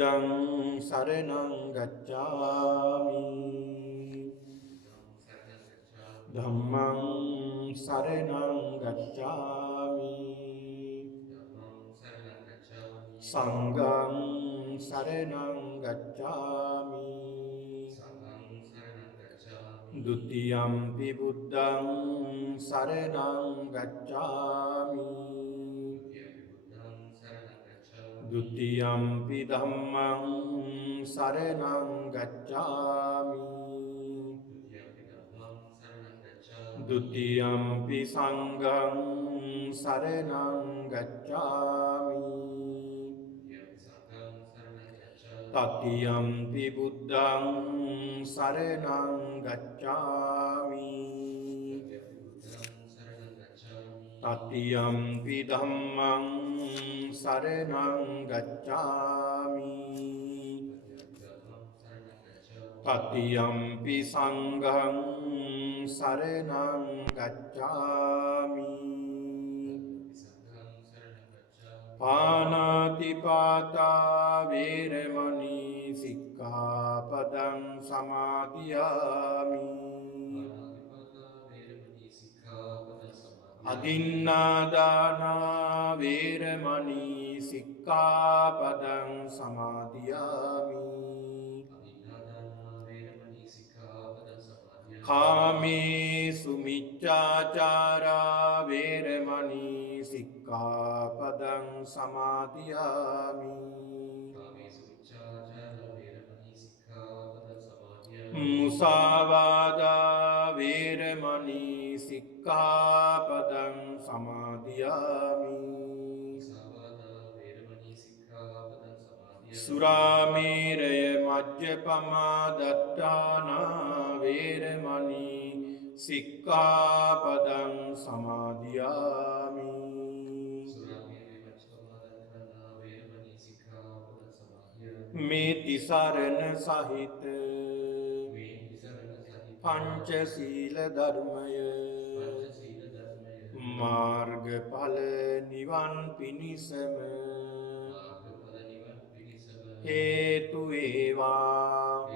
බුද්ධං සරණං ගච්ඡාමි ධම්මං සරණං ගච්ඡාමි සංඝං සරණං ගච්ඡාමි ဒုတိယံ පි බුද්ධං සරණං ගච්ඡාමි ဒုတိယံ පි ධම්මං සරණං ගච්ඡාමි ဒုတိယံ පි සංඝං සරණං ගච්ඡාමි တတိယံ පි බුද්ධං සරණං ගච්ඡාමි တတိယံ පි ධම්මං සරණං ගච්ඡාමි တတိယံ පි සංඝං සරණං ගච්ඡාමි පාණාතිපාතා වේරමණී සික්ඛාපදං සමාදියාමි อดินนาดานาเวรมณีสิกขาปดังสมาธิยามิคามิสุมิจฉาจาราเวรมณีสิกขาปดังสมาธิยามิมุสาวาดาเวรมณีสิกขาปดังสมาธิยามิสุราเมรยมัจจปมาดัตถานาเวรมณีสิกขาปดังสมาธิยามิเมติสารณสหิตපංචසීල ධර්මය මාර්ගඵල නිවන් පිණිසම හේතු වේවා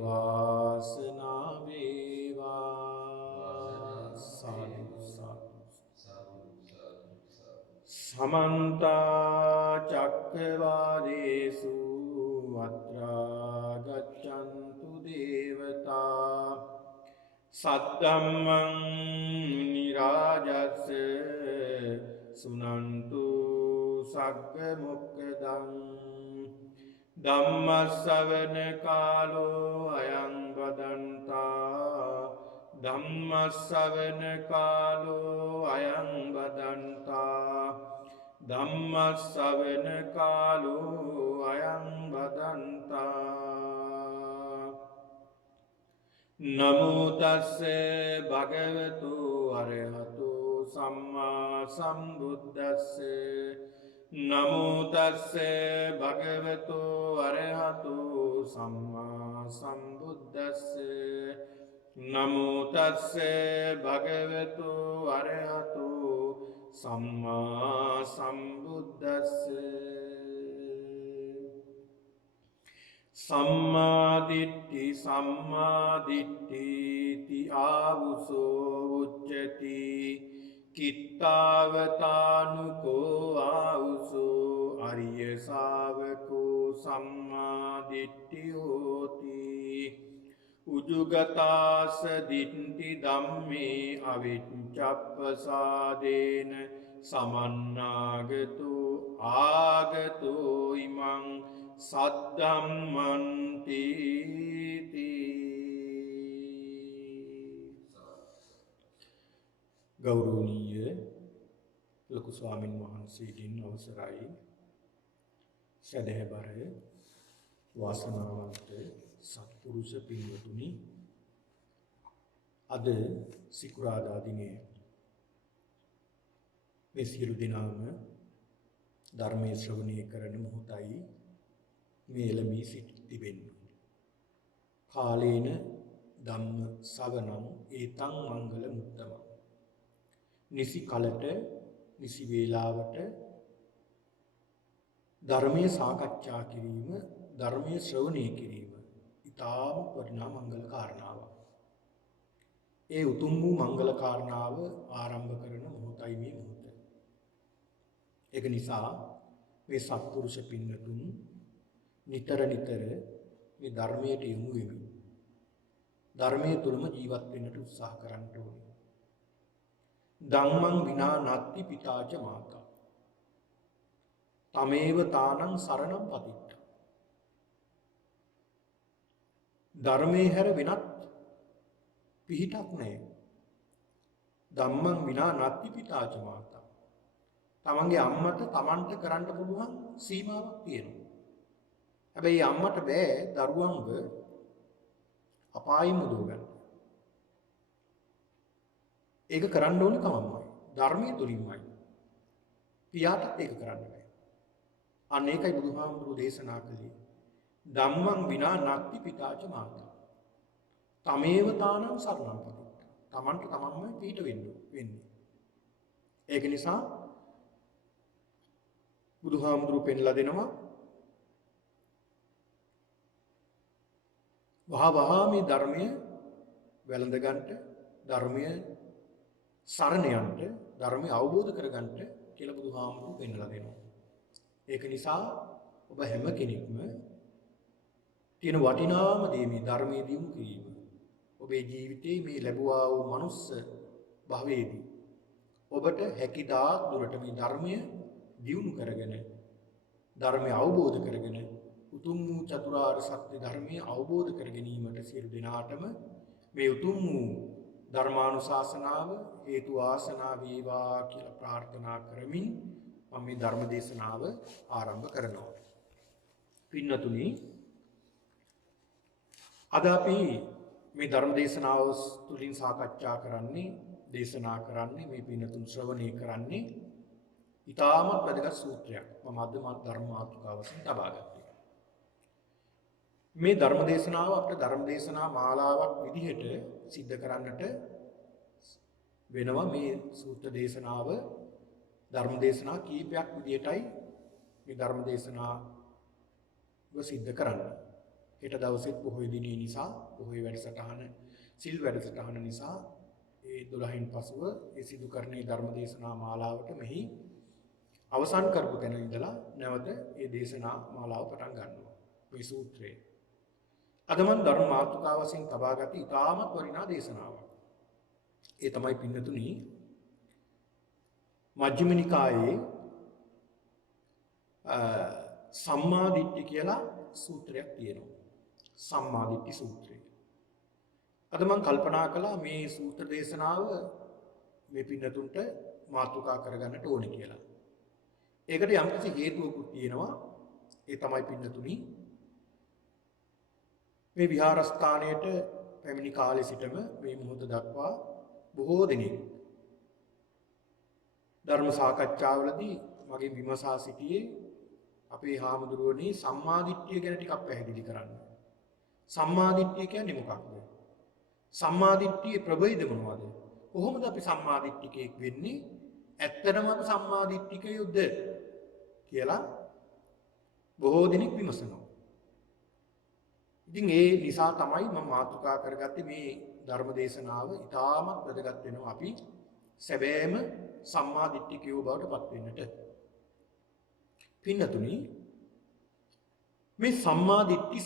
වාසනාව වේවා සාදු සමන්ත චක්කවාලේසු අත්‍රා ගච්ඡන්තු දේවතා සද්ධම්මං නිරාජස්ස සුනන්තු සග්ග මොක්ඛදං ධම්මස්සවන කාලෝ අයං බදන්තා ධම්මස්සවන කාලෝ අයං බදන්තා ධම්මස්සවන කාලෝ අයං බදන්තා නමෝ තස්ස භගවතු අරහතු සම්මා සම්බුද්දස්ස නමෝ තස්ස භගවතු අරහතු සම්මා සම්බුද්දස්ස නමෝ තස්ස භගවතු අරහතු සම්මා සම්බුද්දස්ස සම්මාදිට්ඨි සම්මාදිට්ඨිති ආවුසෝ උච්චති කිත්තාවතානුකෝ ආවුසෝ අරිය ශාවකෝ සම්මාදිට්ඨි හෝති උජුගතාස දිට්ඨි ධම්මේ අවිච්ඡප්පසාදේන සමන්නාගතෝ ආගතෝ ඉමං සද්ධම්මන්ති ගෞරවනීය ලොකු ස්වාමින් වහන්සේගෙන් අවසරයි සදහබර වාසනාවන්ත සත්පුරුෂ පින්වතුනි අද සිකුරාදා දිනේ මේ සියලු දෙනාම ධර්මයේ ශ්‍රවණය කරන මොහොතයි මේ එළඹී සිටිබෙන්නේ කාලේන ධම්ම ශ්‍රවණං ඒතං මංගල මුත්තමං නිසි කලට නිසි වේලාවට ධර්මයේ සාකච්ඡා කිරීම, ධර්මයේ ශ්‍රවණය කිරීම ඊටාම වටිනා මංගල කාරණාවක්. ඒ උතුම් වූ මංගල කාරණාව ආරම්භ කරන මොහොතයි මේ මොහොත. ඒක නිසා මේ සත්පුරුෂ පින්නතුන් නිතර මේ ධර්මයට යොමු වෙමින් ධර්මයේ තුලම ජීවත් වෙන්නට උත්සාහ කරන්න ඕනේ. ධම්මං විනා නත්ති පිතාච මාතා. තමේව තානං සරණං පතිත්ත. ධර්මයේ හැර වෙනත් පිහිටක් නැහැ. ධම්මං විනා නත්ති පිතාච මාතා. තමන්ගේ අම්මට තමන්ට කරන්න පුළුවන් සීමාවක් තියෙනවා. හැබැයි අම්මට බෑ දරුවන්ව අපායෙ මුදව ගන්න. ඒක කරන්න ඕනේ තමන්මයි. ධර්මයේ තුලින්මයි. පියාටත් ඒක කරන්න බෑ. අන්න ඒකයි බුදුහාමුදුරුවෝ දේශනා කළේ. ධම්මං විනා නත්ති පිතාච මාතා. තමේව තානං සරණං පතිත්ත. තමන්ට තමන්මයි පිහිට වෙන්නේ. ඒක නිසා බුදුහාමුදුරුවෝ පෙන්ලා දෙනවා වහා මේ ධර්මය වැළඳ ගන්නට, ධර්මය සරණ යන්නට, ධර්මය අවබෝධ කර ගන්නට කියලා බුදුහාමුදුරුවෝ පෙන්ලා දෙනවා. ඒක නිසා ඔබ හැම කෙනෙක්ම තියෙන වටිනාම දේ මේ ධර්මයේ දියුණු කිරීම. ඔබේ ජීවිතයේ මේ ලැබුවා වූ මනුස්ස භවයේදී ඔබට හැකියදා දුරට මේ ධර්මය දියුණු කරගෙන, ධර්මය අවබෝධ කරගෙන, උතුම් වූ චතුරාර්ය සත්‍ය ධර්මය අවබෝධ කර ගැනීමට සියලු දෙනාටම මේ උතුම් වූ ධර්මානුශාසනාව හේතු වාසනා වේවා කියලා ප්‍රාර්ථනා කරමින් මම මේ ධර්ම දේශනාව ආරම්භ කරනවා. පින්නතුනි, අද අපි මේ ධර්ම දේශනාව තුළින් සාකච්ඡා කරන්නේ, දේශනා කරන්නේ, මේ පින්නතුන් ශ්‍රවණය කරන්නේ ඉතාමත් වැදගත් සූත්‍රයක්. මම අද ධර්ම මාතෘකාව වශයෙන් තබා ගත්තා. මේ ධර්ම දේශනාව අපේ ධර්ම දේශනා මාලාවක් විදිහට සිද්ධ කරන්නට වෙනවා. මේ සූත්‍ර දේශනාව ධර්ම දේශනා කීපයක් විදිහටයි මේ ධර්ම දේශනාව සිද්ධ කරන්නේ. හෙට දවසෙත් බොහෝ දිනේ නිසා, බොහෝ වැඩසටහන, සිල් වැඩසටහන නිසා ඒ 12න් පසුව ඒ සිදු කරන්නේ ධර්ම දේශනා මාලාවට මෙහි අවසන් කරපු තැන ඉඳලා නැවත ඒ දේශනා මාලාව පටන් ගන්නවා. මේ සූත්‍රය අද මම ධර්ම මාතෘකාව වශයෙන් තබාගත් ඉතාමත් වටිනා දේශනාවක්. ඒ තමයි පින්නතුනි මජ්ක්‍ධිම නිකායේ සම්මා දිට්ඨි කියලා සූත්‍රයක් තියෙනවා. සම්මා දිට්ඨි සූත්‍රය. අද මම කල්පනා කළා මේ සූත්‍ර දේශනාව මේ පින්නතුන්ට මාතෘකා කරගන්නට ඕනේ කියලා. ඒකට යම්කිසි හේතුවකුත් තියෙනවා. ඒ තමයි පින්නතුනි මේ විහාරස්ථානයට පැමිණි කාලේ සිටම මේ මොහොත දක්වා බොහෝ දෙනෙක් ධර්ම සාකච්ඡාවලදී මගේ විමසා සිටියේ අපේ හාමුදුරුවනේ සම්මාදිට්ඨිය ගැන ටිකක් පැහැදිලි කරන්න. සම්මාදිට්ඨිය කියන්නේ මොකක්ද? සම්මාදිට්ඨියේ ප්‍රභේද මොනවද? කොහොමද අපි සම්මාදිට්ඨිකයෙක් වෙන්නේ? ඇත්තටම අපි සම්මාදිට්ඨිකයොද කියලා බොහෝ දෙනෙක් විමසනවා. ඉතින් ඒ නිසා තමයි මම මාතෘකා කරගත්තේ මේ ධර්ම දේශනාව ඉතාමත් වැදගත් වෙනවා අපි සැබෑම සම්මාදිට්ඨිකයෝ බවට පත් වෙන්නට. පින්නතුනි, මේ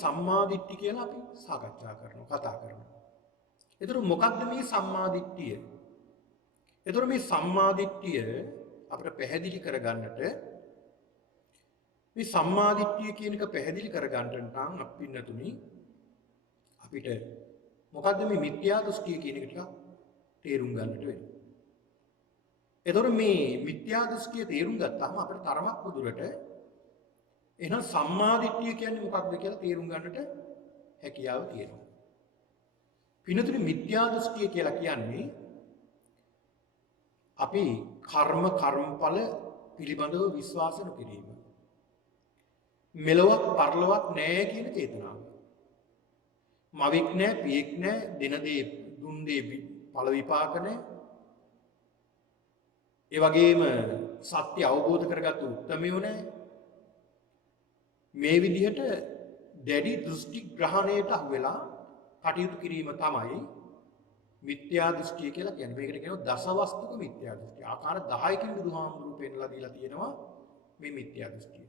සම්මාදිට්ඨි කියලා අපි සාකච්ඡා කරනවා, කතා කරනවා. ඒතර මොකක්ද මේ සම්මාදිට්ඨිය? ඒතර මේ සම්මාදිට්ඨිය අපිට පැහැදිලි කරගන්නට, මේ සම්මාදිට්ඨිය කියන එක පැහැදිලි කරගන්නට නම් පින්නතුනි අපිට මොකද්ද මේ මිත්‍යා දෘෂ්ටිය කියන එක ටිකක් තේරුම් ගන්නට වෙනවා. ඒතර මේ මිත්‍යා දෘෂ්ටිය තේරුම් ගත්තාම අපිට තරමක් දුරට එහෙනම් සම්මාදිට්ඨිය කියන්නේ මොකක්ද කියලා තේරුම් ගන්නට හැකියාව තියෙනවා. පින්නතුනි, මිත්‍යා දෘෂ්ටිය කියලා කියන්නේ අපි කර්මඵල පිළිබඳව විශ්වාස නොකිරීම. මෙලොවක් පරලොවක් නැහැ කියන චේතනාව. මවෙක් නැහැ, පියෙක් නැහැ, දෙන දේ දුන් දේ ඵල විපාක නැහැ. ඒ වගේම සත්‍ය අවබෝධ කරගත්තු උත්මයෝ නැහැ. මේ විදිහට දැඩි දෘෂ්ටි ග්‍රහණයට අහු වෙලා කටයුතු කිරීම තමයි මිත්‍යා දෘෂ්ටිය කියලා කියන්නේ. මේකට කියනවා දසවස්තුක මිත්‍යා දෘෂ්ටිය. ආකාර 10කින් බුදුහාමුදුරුවෝ පෙන්ලා දීලා තියෙනවා මේ මිත්‍යා දෘෂ්ටිය.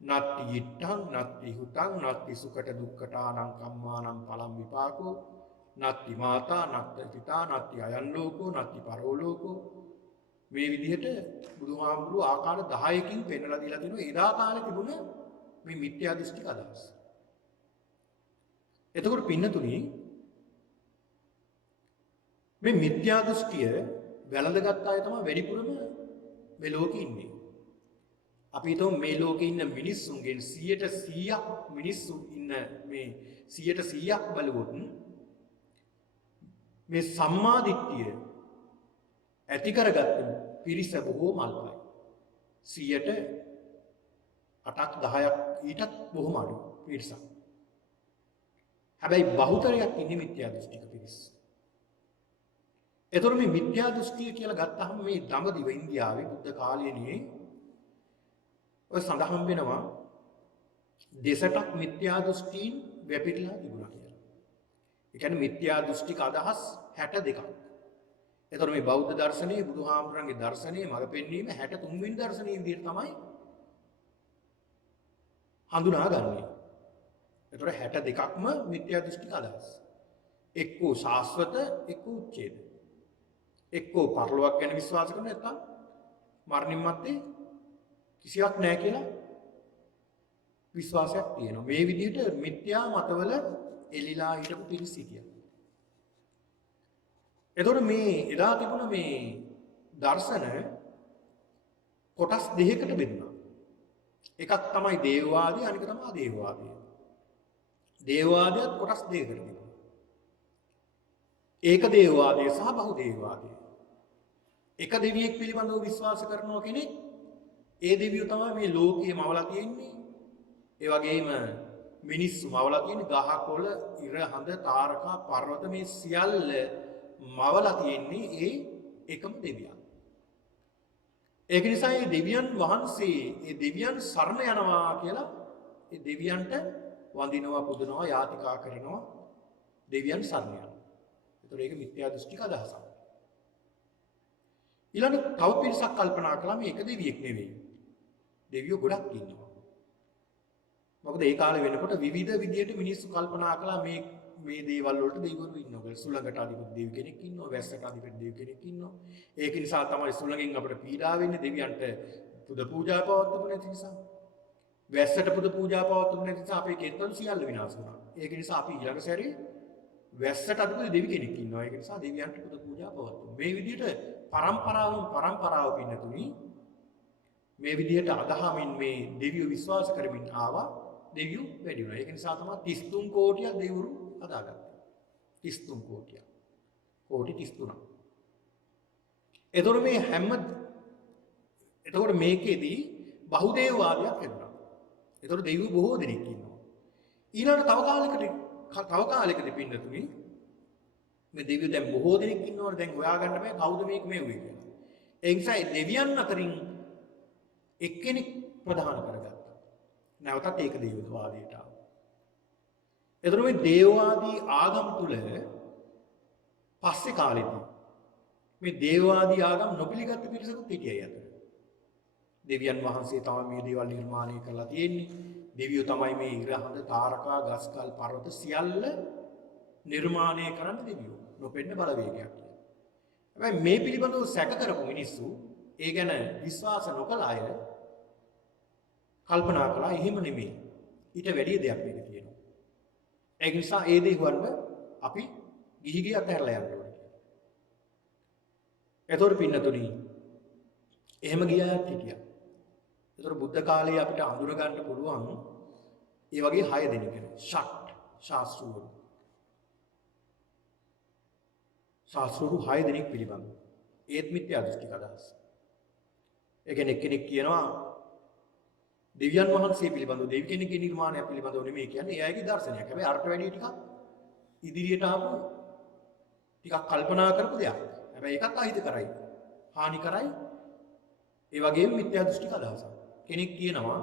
නත්ති yitthaං නත්ති හුතං නත්ති සුකට දුක්ඛටානං කම්මානං පලං විපාකෝ නත්ති මාතා නත්ති පිතා නත්ති අයන් ලෝකෝ නත්ති පරෝ ලෝකෝ. මේ විදිහට බුදුහාමුදුරුවෝ ආකාර 10කින් පෙන්ලා දීලා තිනවා එදා කාලේ තිබුණ මේ මිත්‍යා දෘෂ්ටික අදහස්. එතකොට පින්නතුනි මේ මිත්‍යා දෘෂ්ටිය වැළඳගත් අය තමයි වැඩිපුරම මේ ලෝකේ ඉන්නේ. අපි හිතමු මේ ලෝකේ ඉන්න මිනිස්සුන්ගෙන් 100% මිනිස්සු ඉන්න මේ 100% බලුවොත් මේ සම්මා දිට්ඨිය ඇති කරගත්ත පිරිස බොහෝම අල්පයි. 8ක් 10ක් ඊටත් බොහොම අඩු පිරිසක්. හැබැයි බහුතරයක් ඉන්නේ මිත්‍යා දෘෂ්ටික පිරිස. එතකොට මේ මිත්‍යා දෘෂ්ටිය කියලා ගත්තහම මේ දඹදිව ඉන්දියාවේ බුද්ධ කාලයේදී ඔය සඳහන් වෙනවා දෙසටක් මිත්‍යා දෘෂ්ටීන් වැපිරලා තිබුණා කියලා. ඒ කියන්නේ මිත්‍යා දෘෂ්ටික අදහස් 62ක්. එතකොට මේ බෞද්ධ දර්ශනයේ බුදුහාමුදුරන්ගේ දර්ශනයේ මඟ පෙන්වීම 63 වෙනි දර්ශනයේ විදිහට තමයි හඳුනාගන්නේ. එතකොට 62ක්ම මිත්‍යා දෘෂ්ටික අදහස්. එක්කෝ ශාස්ත්‍රත එක්කෝ උච්ඡේද. එක්කෝ පරලොවක් ගැන විශ්වාස කරන නැත්නම් මරණින් මත්තේ කිසිවක් නැහැ කියලා විශ්වාසයක් තියෙනවා. මේ විදිහට මිත්‍යා මතවල එලිලා හිටපු පිරිස හිටියා. එතකොට මේ එදා තිබුණ මේ දර්ශන කොටස් දෙකකට බෙදුණා. එකක් තමයි දේවවාදී අනික තමයි අදේවවාදී. දේවවාදයත් කොටස් දෙකකට බෙදුණා. ඒක දේවවාදය සහ බහුදේවවාදය. එක දෙවියෙක් පිළිබඳව විශ්වාස කරනවා කෙනෙක් ඒ දෙවියෝ තමයි මේ ලෝකයේ මවලා තියෙන්නේ. ඒ වගේම මිනිස්සු මවලා තියෙන්නේ ගහ කොළ ඉර හඳ තාරකා පර්වත මේ සියල්ල මවලා තියෙන්නේ ඒ එකම දෙවියන්. ඒක නිසා මේ දෙවියන් වහන්සේ ඒ දෙවියන් සරණ යනවා කියලා ඒ දෙවියන්ට වඳිනවා පුදනවා යාතිකා කරනවා දෙවියන් සරණ යනවා. ඒතර ඒක මිත්‍යා දෘෂ්ටික අදහසක්. ඊළඟ තව පිරිසක් කල්පනා කළා මේ එක දෙවියෙක් නෙවෙයි. දෙවියෝ ගොඩක් ඉන්නවා. මොකද ඒ කාලේ වෙනකොට විවිධ විදියට මිනිස්සු කල්පනා කළා මේ දේවල් වලට දෙවිවරු ඉන්නවා. සුළඟට අධිපති දෙවි කෙනෙක් ඉන්නවා, වැස්සට අධිපති දෙවි කෙනෙක් ඉන්නවා. ඒක නිසා තමයි සුළඟෙන් අපිට පීඩා වෙන්නේ දෙවියන්ට පුද පූජා පවත්වපු නැති නිසා. වැස්සට පුද පූජා පවත්වපු නැති නිසා අපේ කෙත්වල සියල්ල විනාශ වුණා. ඒක නිසා අපි ඊළඟ සැරේ වැස්සට අධිපති දෙවි කෙනෙක් ඉන්නවා. ඒක නිසා දෙවියන්ට පුද පූජා පවත්වමු. මේ විදියට පරම්පරාව පින්නතුනි මේ විදිහට අදහමින් මේ දෙවියෝ විශ්වාස කරමින් ආවා. දෙවියෝ වැඩි වුණා. ඒක නිසා තමයි 33 කෝටියක් දෙවිවරු හදාගත්තේ. 33 කෝටියක්. කෝටි 33ක්. එතකොට මේකෙදී බහුදේවවාදයක් හැදුණා. එතකොට දෙවියෝ බොහෝ දෙනෙක් ඉන්නවා. ඊළඟ තව කාලයකදී පින්නතුනි මේ දෙවියෝ දැන් බොහෝ දෙනෙක් ඉන්නවනේ දැන් හොයාගන්න බෑ කවුද මේක මෙව්වේ කියලා. ඒ නිසා දෙවියන් අතරින් එක්කෙනෙක් ප්‍රධාන කරගත්තා. නැවතත් ඒක දේවවාදයට ආවා. එතකොට මේ දේවවාදී ආගම තුල පස්සේ කාලෙදී මේ දේවවාදී ආගම් නොපිළිගත් පිරිසකුත් හිටියයි අතර. දෙවියන් වහන්සේ තමයි මේ දේවල් නිර්මාණය කරලා තියෙන්නේ. දෙවියෝ තමයි මේ ඉර හඳ තාරකා ගස්කල් පර්වත සියල්ල නිර්මාණය කරන්න දෙවියෝ. නොපෙන්න බලවේගයක් කියලා. හැබැයි මේ පිළිබඳව සැක කරපු මිනිස්සු ඒ ගැන විශ්වාස නොකළ අය කල්පනා කළා එහෙම නෙමෙයි. ඊට වැඩි දෙයක් මේක තියෙනවා. ඒක නිසා ඒ දේ හොයන්න අපි ගිහි අතහැරලා යන්න ඕනේ කියලා. ඒතකොට පින්නතුනි එහෙම ගියාත් හිටියා. ඒතකොට බුද්ධ කාලේ අපිට අඳුර ගන්න පුළුවන් ඒ වගේ 6 දෙනෙක් ශාස්ත්‍රවරු. ශාස්ත්‍රවරු 6 දෙනෙක් පිළිබඳව. ඒත් මිත්‍යා දෘෂ්ටික අදහස්. ඒ කියන්නේ කෙනෙක් කියනවා දෙවියන් වහන්සේ පිළිබඳව දෙවි කෙනෙක්ගේ නිර්මාණය පිළිබඳව නෙමෙයි කියන්නේ ඒ අයගේ දර්ශනයක්. හැබැයි අර්ථ වැඩි ටිකක් ඉදිරියට ආපු ටිකක් කල්පනා කරපු දෙයක්. හැබැයි ඒකත් අහිත කරයි. හානි කරයි. ඒ වගේම මිත්‍යා දෘෂ්ටික අදහසක්. කෙනෙක් කියනවා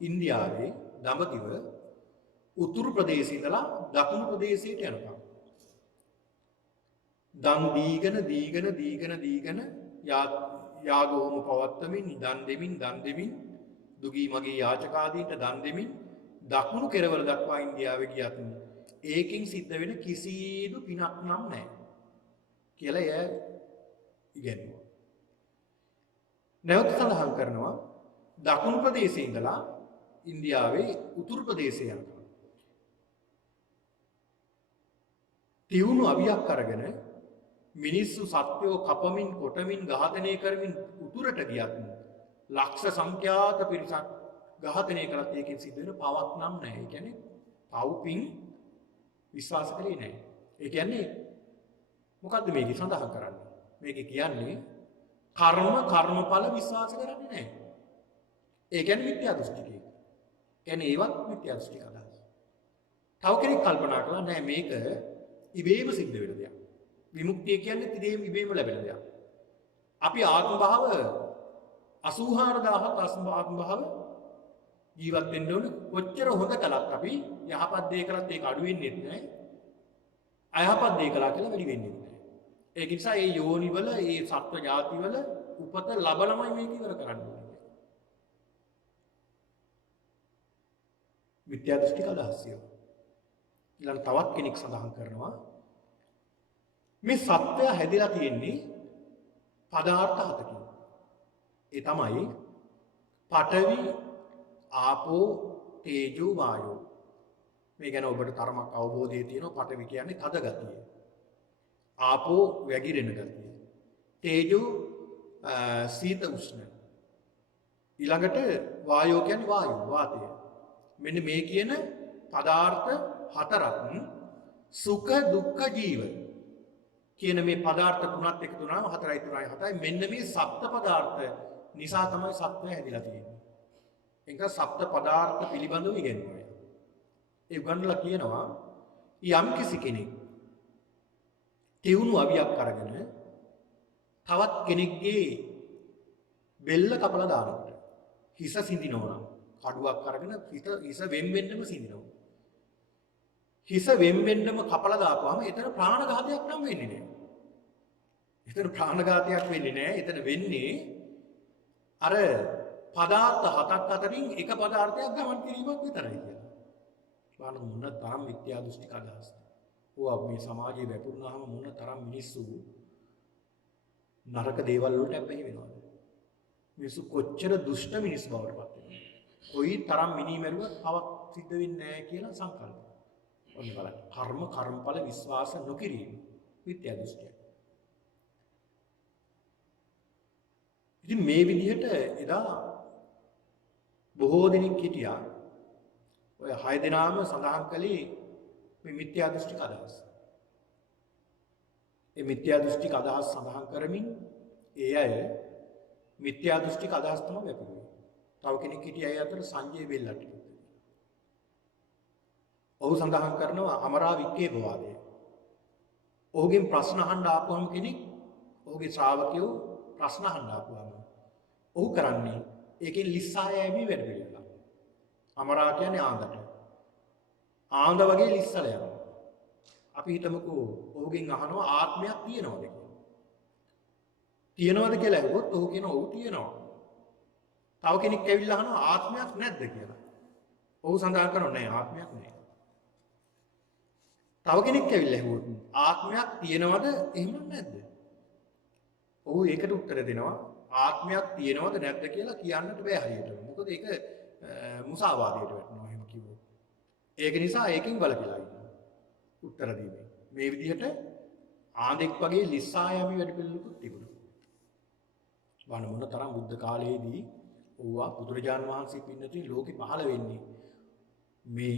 ඉන්දියාවේ දඹදිව උතුරු ප්‍රදේශයේ ඉඳලා දකුණු ප්‍රදේශයට යනවා. දන් දීගෙන යාගෝම පවත්වමින් දන් දෙමින් දුගී මගේ යාචකාදීන්ට දන් දෙමින් දකුණු කෙරවල දක්වා ඉන්දියාවේ ගියත් ඒකෙන් සිද්ධ වෙන කිසිදු පිනක් නම් නැහැ කියලා එය ඉගෙනුවා. නැවත සඳහන් කරනවා දකුණු ප්‍රදේශයේ ඉඳලා ඉන්දියාවේ උතුරු ප්‍රදේශය යනවා. තියුණු අවියක් අරගෙන මිනිස්සු සත්වෝ කපමින් කොටමින් ඝාතනය කරමින් උතුරට ගියත් ලක්ෂ සංඛ්‍යාත පිරිසක් ඝාතනය කරත් ඒකෙන් සිද්ධ වෙන පවක් නම් නැහැ. ඒ කියන්නේ පව්පින් විශ්වාස කරේ නැහැ. ඒ කියන්නේ මොකද්ද මේකේ සඳහන් කරන්නේ? මේකේ කියන්නේ කර්මඵල විශ්වාස කරන්නේ නැහැ. ඒ කියන්නේ මිත්‍යා දෘෂ්ටිකයි. කියන්නේ ඒවත් මිත්‍යා දෘෂ්ටික අදහස්. තව කෙනෙක් කල්පනා කළා නෑ මේක ඉබේම සිද්ධ වෙන දෙයක්. විමුක්තිය කියන්නේ ඉබේම ලැබෙන දෙයක්. අපි ආත්ම භාව 84000ක් ආත්ම භාව ජීවත් වෙන්න ඕන. කොච්චර හොඳ කළත් අපි යහපත් දේ කරත් ඒක අඩු වෙන්නේ නැහැ. අයහපත් දේ කළා කියලා වැඩි වෙන්නේ නැහැ. ඒක නිසා මේ යෝනිවල මේ සත්ව ජාතිවල උපත ලබනමයි මේක ඉවර කරන්න ඕනේ. විද්‍යා දෘෂ්ටික අදහසිය. ඊළඟ තවත් කෙනෙක් සඳහන් කරනවා මේ සත්‍යය හැදිලා තියෙන්නේ පදාර්ථ හතකින්. ඒ තමයි පඨවි, ආපෝ, තේජෝ, වායෝ. මේ ගැන ඔබට තරමක් අවබෝධය තියෙනවා. පඨවි කියන්නේ තද ගතිය. ආපෝ වැగిරෙන ගතිය. තේජෝ සීත උෂ්ණ. ඊළඟට වායෝ කියන්නේ වායු වාතය. මෙන්න මේ කියන පදාර්ථ හතරක් සුඛ දුක්ඛ ජීව කියන මේ පදාර්ථ තුනත් එකතු වුණාම 4යි 3යි 7යි මෙන්න මේ සප්ත පදාර්ථ නිසා තමයි සත්වය හැදිලා තියෙන්නේ. ඒක සප්ත පදාර්ථ පිළිබඳව ඉගෙනුවා. ඒ උගන්වලා කියනවා යම් කිසි කෙනෙක් තියුණු අවියක් අරගෙන තවත් කෙනෙක්ගේ බෙල්ල කපලා දානකොට හිස සිඳිනවා නම් කඩුවක් අරගෙන හිස වෙන්වෙන්නම සිඳිනවා. හිස වෙන්වෙන්නම කපලා දාපුවාම එතන ප්‍රාණඝාතයක් නම් වෙන්නේ නැහැ. එතන ප්‍රාණඝාතයක් වෙන්නේ නැහැ. එතන වෙන්නේ අර පදාර්ථ හතක් අතරින් එක පදාර්ථයක් ගමන් කිරීමක් විතරයි කියලා. බලන්න මොන තරම් මිත්‍යා දෘෂ්ටික අදහස්ද. ඕවා මේ සමාජයේ වැපුරුනහම මොන තරම් මිනිස්සු නරක දේවල් වලට ඇබ්බැහි වෙනවද? මිනිස්සු කොච්චර දුෂ්ට මිනිස් බවට පත් වෙනවද? කොයි තරම් මිනිමරුවක් තවත් සිද්ධ වෙන්නේ නැහැ කියලා සංකල්ප. ඔන්න බලන්න. කර්මඵල විශ්වාස නොකිරීම මිත්‍යා දෘෂ්ටිය. ඉතින් මේ විදිහට එදා බොහෝ දෙනෙක් හිටියා. ඔය 6 දෙනාම සඳහන් කළේ මේ මිත්‍යා දෘෂ්ටික අදහස්. ඒ මිත්‍යා දෘෂ්ටික අදහස් සඳහන් කරමින් ඒ අය මිත්‍යා දෘෂ්ටික අදහස් තමයි වැපුරුවේ. තව කෙනෙක් හිටියා ඒ අතර සංජය බෙල්ලටි. ඔහු සඳහන් කරනවා අමරා වික්කේපවාදය. ඔහුගෙන් ප්‍රශ්න අහන්න ආපුවම කෙනෙක් ඔහුගේ ශ්‍රාවකයෝ ප්‍රශ්න අහන්න ආපුවම ඔහු කරන්නේ ඒකෙන් ලිස්සායෑමේ වැඩ පිළිවෙල. අමරා කියන්නේ ආන්දට. ආන්ද වගේ ලිස්සල යනවා. අපි හිතමුකෝ ඔහුගෙන් අහනවා ආත්මයක් තියෙනවද කියලා. තියෙනවද කියලා ඇහුවොත් ඔහු කියනවා ඔව් තියෙනවා. තව කෙනෙක් ඇවිල්ලා අහනවා ආත්මයක් නැද්ද කියලා. ඔහු සඳහන් කරනවා නෑ ආත්මයක් නෑ. තව කෙනෙක් ඇවිල්ලා ඇහුවොත් ආත්මයක් තියෙනවද එහෙම නැද්ද? ඔහු ඒකට උත්තර දෙනවා ආත්මයක් තියෙනවද නැද්ද කියලා කියන්නට බෑ හරියට. මොකද ඒක මුසාවාදයට වැටෙනවා එහෙම කිව්වොත්. ඒක නිසා ඒකෙන් වළකිලා ඉන්නවා. උත්තර දීමේ. මේ විදිහට ආන්දෙක් වගේ ලිස්සායමි වැඩ පිළිවෙලකුත් තිබුණා. වань මොන තරම් බුද්ධ කාලයේදී ඕවා බුදුරජාන් වහන්සේ පින්නතුනි ලෝකෙ පහළ වෙන්නේ මේ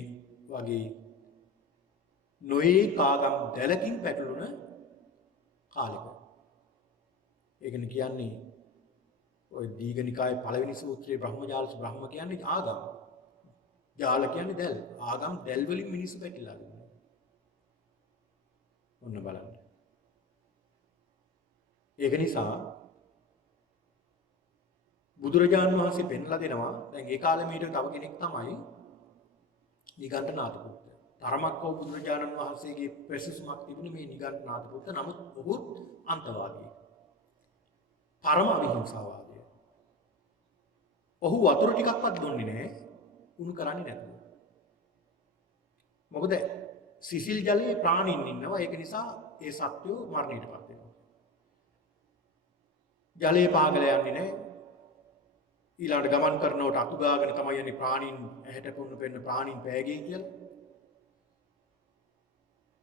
වගේ නොයේ කාගම් දැලකින් පැටළුණ කාලෙක. ඒකනේ කියන්නේ ඔය දීඝනිකායේ පළවෙනි සූත්‍රයේ බ්‍රහ්මජාල බ්‍රහ්ම කියන්නේ ආගම්. ජාල කියන්නේ දැල්. ආගම් දැල් වලින් මිනිස්සු පැටලලා ඉන්නවා. ඔන්න බලන්න. ඒක නිසා බුදුරජාණන් වහන්සේ පෙන්ලා දෙනවා දැන් ඒ කාලේ මීට තව කෙනෙක් තමයි නිගණ්ඨනාථ පුත්ත. ධර්මක් වූ බුදුරජාණන් වහන්සේගේ ප්‍රසිසුමක් තිබුණේ මේ නිගණ්ඨනාථ පුත්ත. නමුත් ඔහු අන්තවාදී. පරම අවිහිංසාවාදී. ඔහු වතුර ටිකක්වත් දුන්නේ නැහැ. උණු කරන්නේ නැතුව. මොකද සිසිල් ජලයේ ප්‍රාණීන් ඉන්නවා. ඒක නිසා ඒ සත්වෝ මරණයටපත් වෙනවා. ජලයේ පාගල යන්නේ නැහැ. ඊළඟට ගමන් කරනකොට අතු ගාගෙන තමයි යන්නේ ප්‍රාණීන් ඇහැට පොන්න පෙන්න ප්‍රාණීන් පෑගේ කියලා.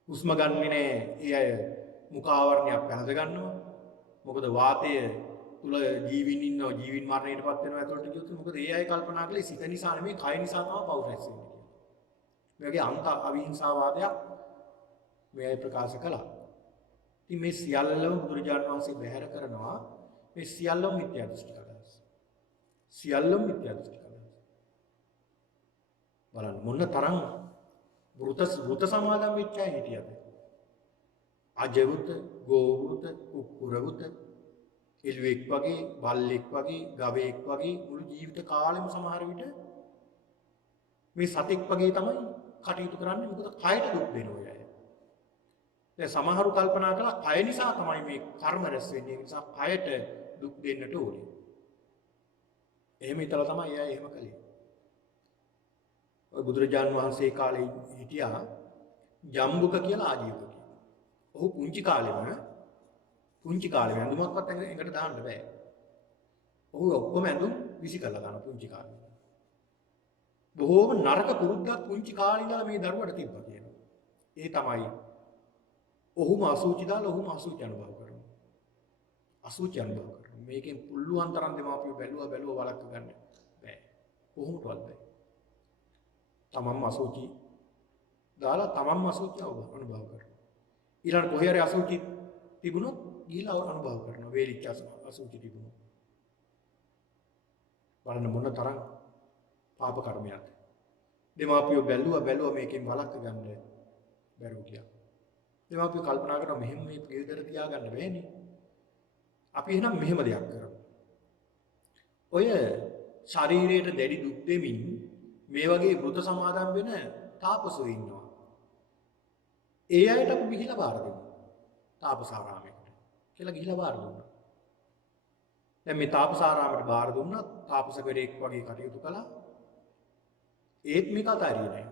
හුස්ම ගන්නෙ නැහැ. ඒ අය මුඛාවරණයක් පැනද ගන්නවා. මොකද වාතය තුල ජීවින් ඉන්නවා. ජීවින් මරණයටපත් වෙනවා ඇතුළට ගියොත්. මොකද ඒ අය කල්පනා කළේ සිත නිසා නෙමෙයි කය නිසා තමයි පව් රැස් වෙන්නේ කියලා. මේ වගේ අන්ත අවිහිංසාවාදයක් මේ අය ප්‍රකාශ කළා. ඉතින් මේ සියල්ලම බුදුරජාණන් වහන්සේ බැහැර කරනවා. මේ සියල්ලම මිත්‍යා දෘෂ්ටික අදහස්. සියල්ලම මිත්‍යා දෘෂ්ටික අදහස්. බලන්න මොන තරම් වෘත සමාදම් වෙච්ච අය හිටියද? අජවෘත, ගෝවෘත, උක්කුරවෘත, එළුවෙක් වගේ, බල්ලෙක් වගේ, ගවයෙක් වගේ මුළු ජීවිත කාලෙම සමහර විට මේ සතෙක් වගේ තමයි කටයුතු කරන්නේ. මොකද කයට දුක් දෙනවා අය. දැන් සමහරු කල්පනා කළා කය නිසා තමයි මේ කර්ම රැස් වෙන්නේ. ඒ නිසා කයට දුක් දෙන්නට ඕනේ. එහෙම හිතලා තමයි එයා එහෙම කළේ. ඔය බුදුරජාන් වහන්සේ කාලේ හිටියා ජම්බුක කියලා ආජීවකයෙක්. ඔහු පුංචි කාලෙම ඇඳුමක්වත් එකට දාන්න බෑ. ඔහු ඔක්කොම ඇඳුම් විසි කරලා දාන පුංචි කාලේ. බොහෝම නරක පුරුද්දක් පුංචි කාලේ ඉඳලා මේ දරුවට තිබ්බා කියනවා. ඒ තමයි ඔහුම අසුචි දාලා ඔහුම අසුචි අනුභව කරනවා. අසුචි අනුභව කරනවා. මේකෙන් පුළුවන් තරම් දෙමාපියෝ බැලුවා වළක්ව ගන්න බෑ. කොහොමදවත් බෑ. තමන්ම අසුචි දාලා තමන්ම අසුචි අනුභව කරනවා. ඊළඟ කොහේ හරි අසුචි තිබුණොත් ගිහිලා අනුභව කරනවා. වේලිච්ච අසුචි තිබුණොත්. බලන්න මොන තරම් පාප කර්මයක්ද. දෙමාපියෝ බැලුවා මේකෙන් වළක්ව ගන්න බැරුව ගියා. දෙමාපියෝ කල්පනා කරනවා මෙහෙම මේ පිළිදෙර තියාගන්න බෑනේ. අපි එහෙනම් මෙහෙම දෙයක් කරමු. ඔය ශරීරයට දැඩි දුක් දෙමින් මේ වගේ වෘත සමාදන් වෙන තාපසෝ ඉන්නවා. ඒ අයට අපි ගිහිලා බාර දෙමු. තාපසාරාමයකට කියලා ගිහිලා බාර දුන්නා. දැන් මේ තාපසාරාමයට බාර දුන්නා තාපසකරෙක් වගේ කටයුතු කළා. ඒත් මේක අතාරියේ නැහැ.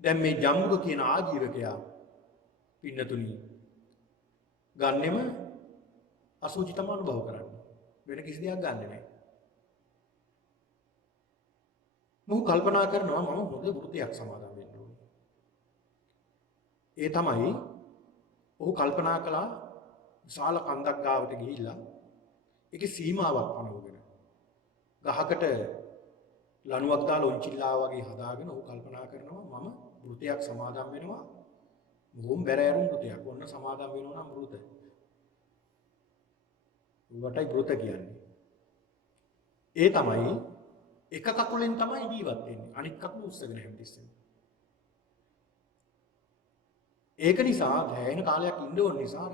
දැන් මේ ජම්බුක කියන ආජීවකයා පින්නතුනි ගන්නෙම අසුචි තම අනුභව කරන්නේ. වෙන කිසි දෙයක් ගන්නෙ නැහැ. මොහු කල්පනා කරනවා මම හොඳ වෘතයක් සමාදන් වෙන්න ඕනේ. ඒ තමයි ඔහු කල්පනා කළා විශාල කන්දක් ගාවට ගිහිල්ලා ඒකේ සීමාවක් පනවගෙන ගහකට ලණුවක් දාලා ඔන්චිල්ලා වගේ හදාගෙන ඔහු කල්පනා කරනවා මම වෘතයක් සමාදන් වෙනවා. මොහොම් බැරෑරුම් වෘතයක්. ඔන්න සමාදන් වෙනවා නම් වෘත. වටයි වෘත කියන්නේ. ඒ තමයි එක කකුලෙන් තමයි ජීවත් වෙන්නේ. අනිත් කකුල උස්සගෙන හැමතිස්සෙම. ඒක නිසා දැයින කාලයක් ඉන්න ඕන නිසා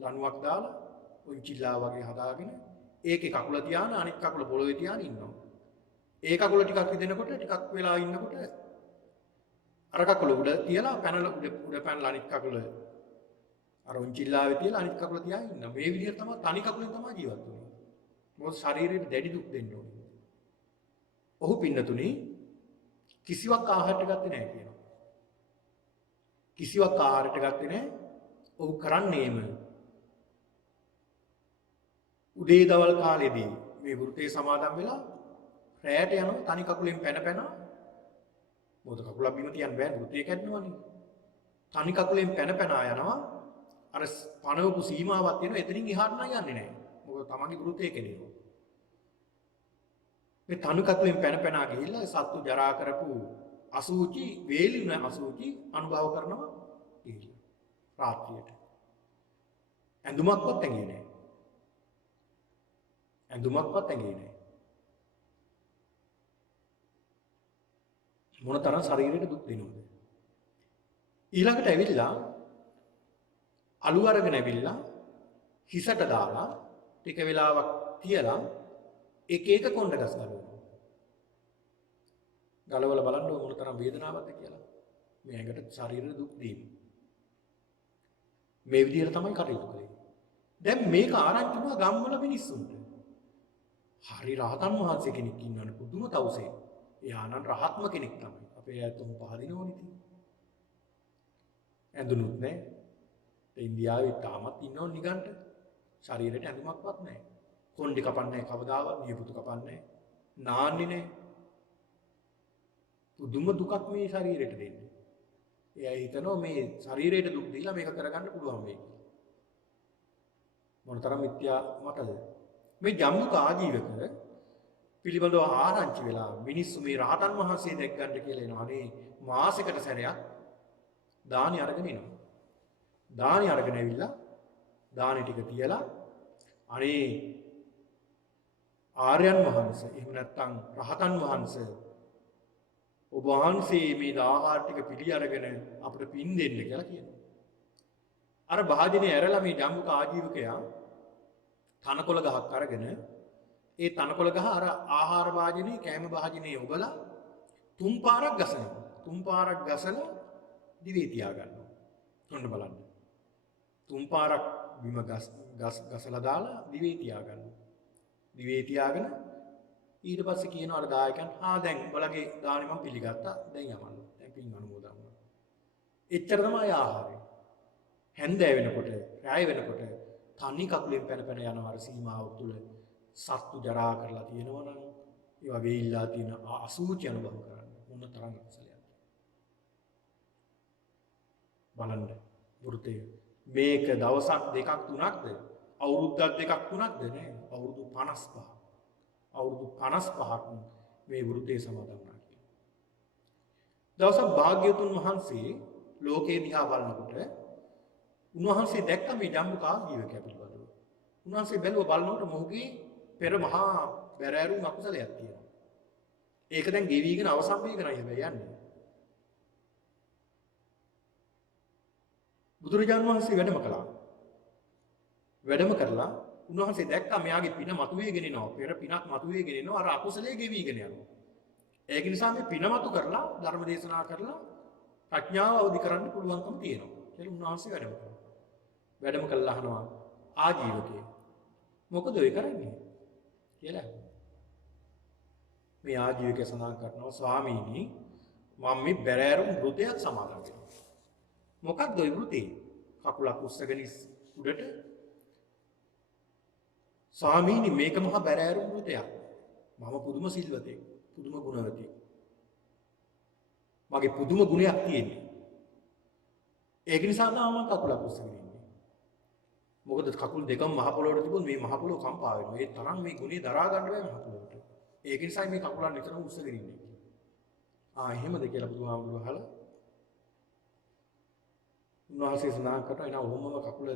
ලණුවක් දාලා ඔන්චිල්ලා වගේ හදාගෙන ඒකේ කකුල තියාන අනිත් කකුල පොළොවේ තියාන ඉන්නවා. ඒ කකුල ටිකක් ඉදෙනකොට ටිකක් වෙලා ඉන්නකොට අර කකුල උඩ තියලා පැනලා උඩ පැනලා අනිත් කකුල අර උන්චිල්ලාවේ තියලා අනිත් කකුල තියාගෙන ඉන්නවා. මේ විදිහට තමයි තනි කකුලෙන් තමයි ජීවත් වෙන්නේ. මොකද ශරීරයට දැඩි දුක් දෙන්න ඕනේ. ඔහු පින්නතුනි කිසිවක් ආහාරට ගත්තේ නැහැ කියනවා. කිසිවක් ආහාරට ගත්තේ නැහැ. ඔහු කරන්නේම උදේ දවල් කාලෙදී මේ වෘතේ සමාදන් වෙලා රැයට යනවා තනි කකුලෙන් පැන මොකද කකුල බිම තියන්න බෑ වෘතේ කැඩනවනේ. තනි කකුලෙන් පැන යනවා අර පනවපු සීමාවක් තියෙනවා එතනින් එහාට නම් යන්නේ නැහැ. මොකද තමන්ගේ වෘතේ කැඩෙනවා. මේ තනි කකුලෙන් පැන ගිහිල්ලා සත්තු ජරා කරපු අසුචි වේලින අසුචි අනුභව කරනවා ගිහිල්ලා රාත්‍රියට. ඇඳුමක්වත් ඇඟේ නැහැ. ඇඳුමක්වත් ඇඟේ නැහැ. මොන තරම් ශරීරයට දුක් දෙනවද? ඊළඟට ඇවිල්ලා අලු අරගෙන ඇවිල්ලා හිසට දාලා ටික වෙලාවක් තියලා එක කොණ්ඩ ගස් ගලවනවා. ගලවලා බලන්න මොන තරම් වේදනාවක්ද කියලා. මේ ඇඟට ශරීර දුක් දීම. මේ විදිහට තමයි කටයුතු කළේ. දැන් මේක ආරංචි වුණා ගම්වල මිනිස්සුන්ට. හරි රහතන් වහන්සේ කෙනෙක් ඉන්නවනේ පුදුම තවුසේ. එයා නම් රහත්ම කෙනෙක් තමයි. අපේ ඇතුම් පහදිනවනේ ඉතින්. ඇඳුනුත් නැහැ. ඉන්දියාවේ තාමත් ඉන්නව නිගන්ට. ශරීරයට ඇඳුමක්වත් නැහැ. කොණ්ඩේ කපන්නේ කවදාවත්, නියපොතු කපන්නේ නාන්නේ නැහැ. පුදුම දුකක් මේ ශරීරයට දෙන්නේ. එයා හිතනවා මේ ශරීරයට දුක් දීලා මේක කරගන්න පුළුවන් වෙයි කියලා. මොනතරම් මිත්‍යා මතද? මේ ජම්බුක ආජීවක පිළිබඳව ආරංචි වෙලා මිනිස්සු මේ රහතන් වහන්සේ දැක් ගන්න කියලා එනවා. අනේ මාසෙකට සැරයක් දානි අරගෙන එනවා. දානි අරගෙන ඇවිල්ලා දානි ටික තියලා අනේ ආර්යයන් වහන්සේ එහෙම නැත්නම් රහතන් වහන්සේ ඔබ වහන්සේ මේ ආහාර ටික පිළි අරගෙන අපිට පින් දෙන්න කියලා කියනවා. අර භාජනේ ඇරලා මේ ජම්බුක ආජීවකයා තනකොළ ගහක් අරගෙන ඒ තනකොළ ගහ අර ආහාර භාජනේ කෑම භාජනේ ඔබලා තුන් පාරක් ගසනවා. තුන් පාරක් ගසලා දිවේ තියා ගන්නවා. ඔන්න බලන්න. තුන් පාරක් බිම ගසලා දාලා දිවේ තියා ගන්නවා. දිවේ තියාගෙන ඊට පස්සේ කියනවා අර දායකයන් දැන් උඹලගේ දානේ මම පිළිගත්තා. දැන් යමන්න. දැන් පින් අනුමෝදන් වුණා. එච්චර තමයි ආහාරය. හැන්දෑ වෙනකොට, රාය වෙනකොට තනි කකුලෙන් පැන පැන යනවා අර සීමාව තුල සත්තු ජරා කරලා තියෙනවා නම් ඒ වගේ ඉල්ලා තියෙන අසුචි අනුභව කරන්න මොන තරම් අකුසලයක්ද බලන්න වෘතේ මේක දවසක් දෙකක් තුනක්ද අවුරුද්දක් දෙකක් තුනක්ද නෑ අවුරුදු 55 අවුරුදු 55ක් මේ වෘතේ සමාදන් වුණා කියලා. දවසක් භාග්‍යවතුන් වහන්සේ ලෝකේ දිහා බලනකොට උන්වහන්සේ දැක්ක මේ ජම්බුක ආජීවකයා පිළිබඳව. උන්වහන්සේ බැලුව බලනකොට මොහුගේ පෙර මහා බැරෑරුම් අකුසලයක් තියෙනවා. ඒක දැන් ගෙවිගෙන අවසන් වෙගෙන යන්නේ. බුදුරජාණන් වහන්සේ වැඩම කළා. වැඩම කරලා උන්වහන්සේ දැක්කා මෙයාගේ පින මතුවේගෙන එනවා. පෙර පිනක් මතුවේගෙන එනවා. අර අකුසලයේ ගෙවිගෙන යනවා. ඒක නිසා මේ පින මතු කරලා ධර්ම දේශනා කරලා ප්‍රඥාව අවදි කරන්න පුළුවන්කම තියෙනවා. කියලා උන්වහන්සේ වැඩම කළා. වැඩම කළා අහනවා ආජීවකේ මොකද ඔය කරන්නේ කියලා. මේ ආජීවකේ සඳහන් කරනවා ස්වාමීනි මම මේ බැරෑරුම් වෘතයක් සමාදන් වෙනවා. මොකක්ද ඔය වෘතේ? කකුලක් උස්සගෙන උඩට ස්වාමීනි මේක මහා බැරෑරුම් වෘතයක්. මම පුදුම සිල්වතෙක්, පුදුම ගුණවතෙක්. මගේ පුදුම ගුණයක් තියෙන්නේ. ඒක නිසා තමයි මම කකුලක් උස්සගෙන ඉන්නේ. මොකද කකුල් දෙකම මහ පොළොවට තිබුණ මේ මහ පොළොව කම්පා වෙනවා. ඒ තරම් මේ ගුණේ දරා ගන්න බෑ මහ පොළොවට. ඒක නිසා මේ කකුලන් නිතරම උස්සගෙන ඉන්නේ. එහෙමද කියලා බුදුහාමුදුරුවෝ අහලා උන්වහන්සේ සඳහන් කරනවා එනවා ඔහොමම කකුල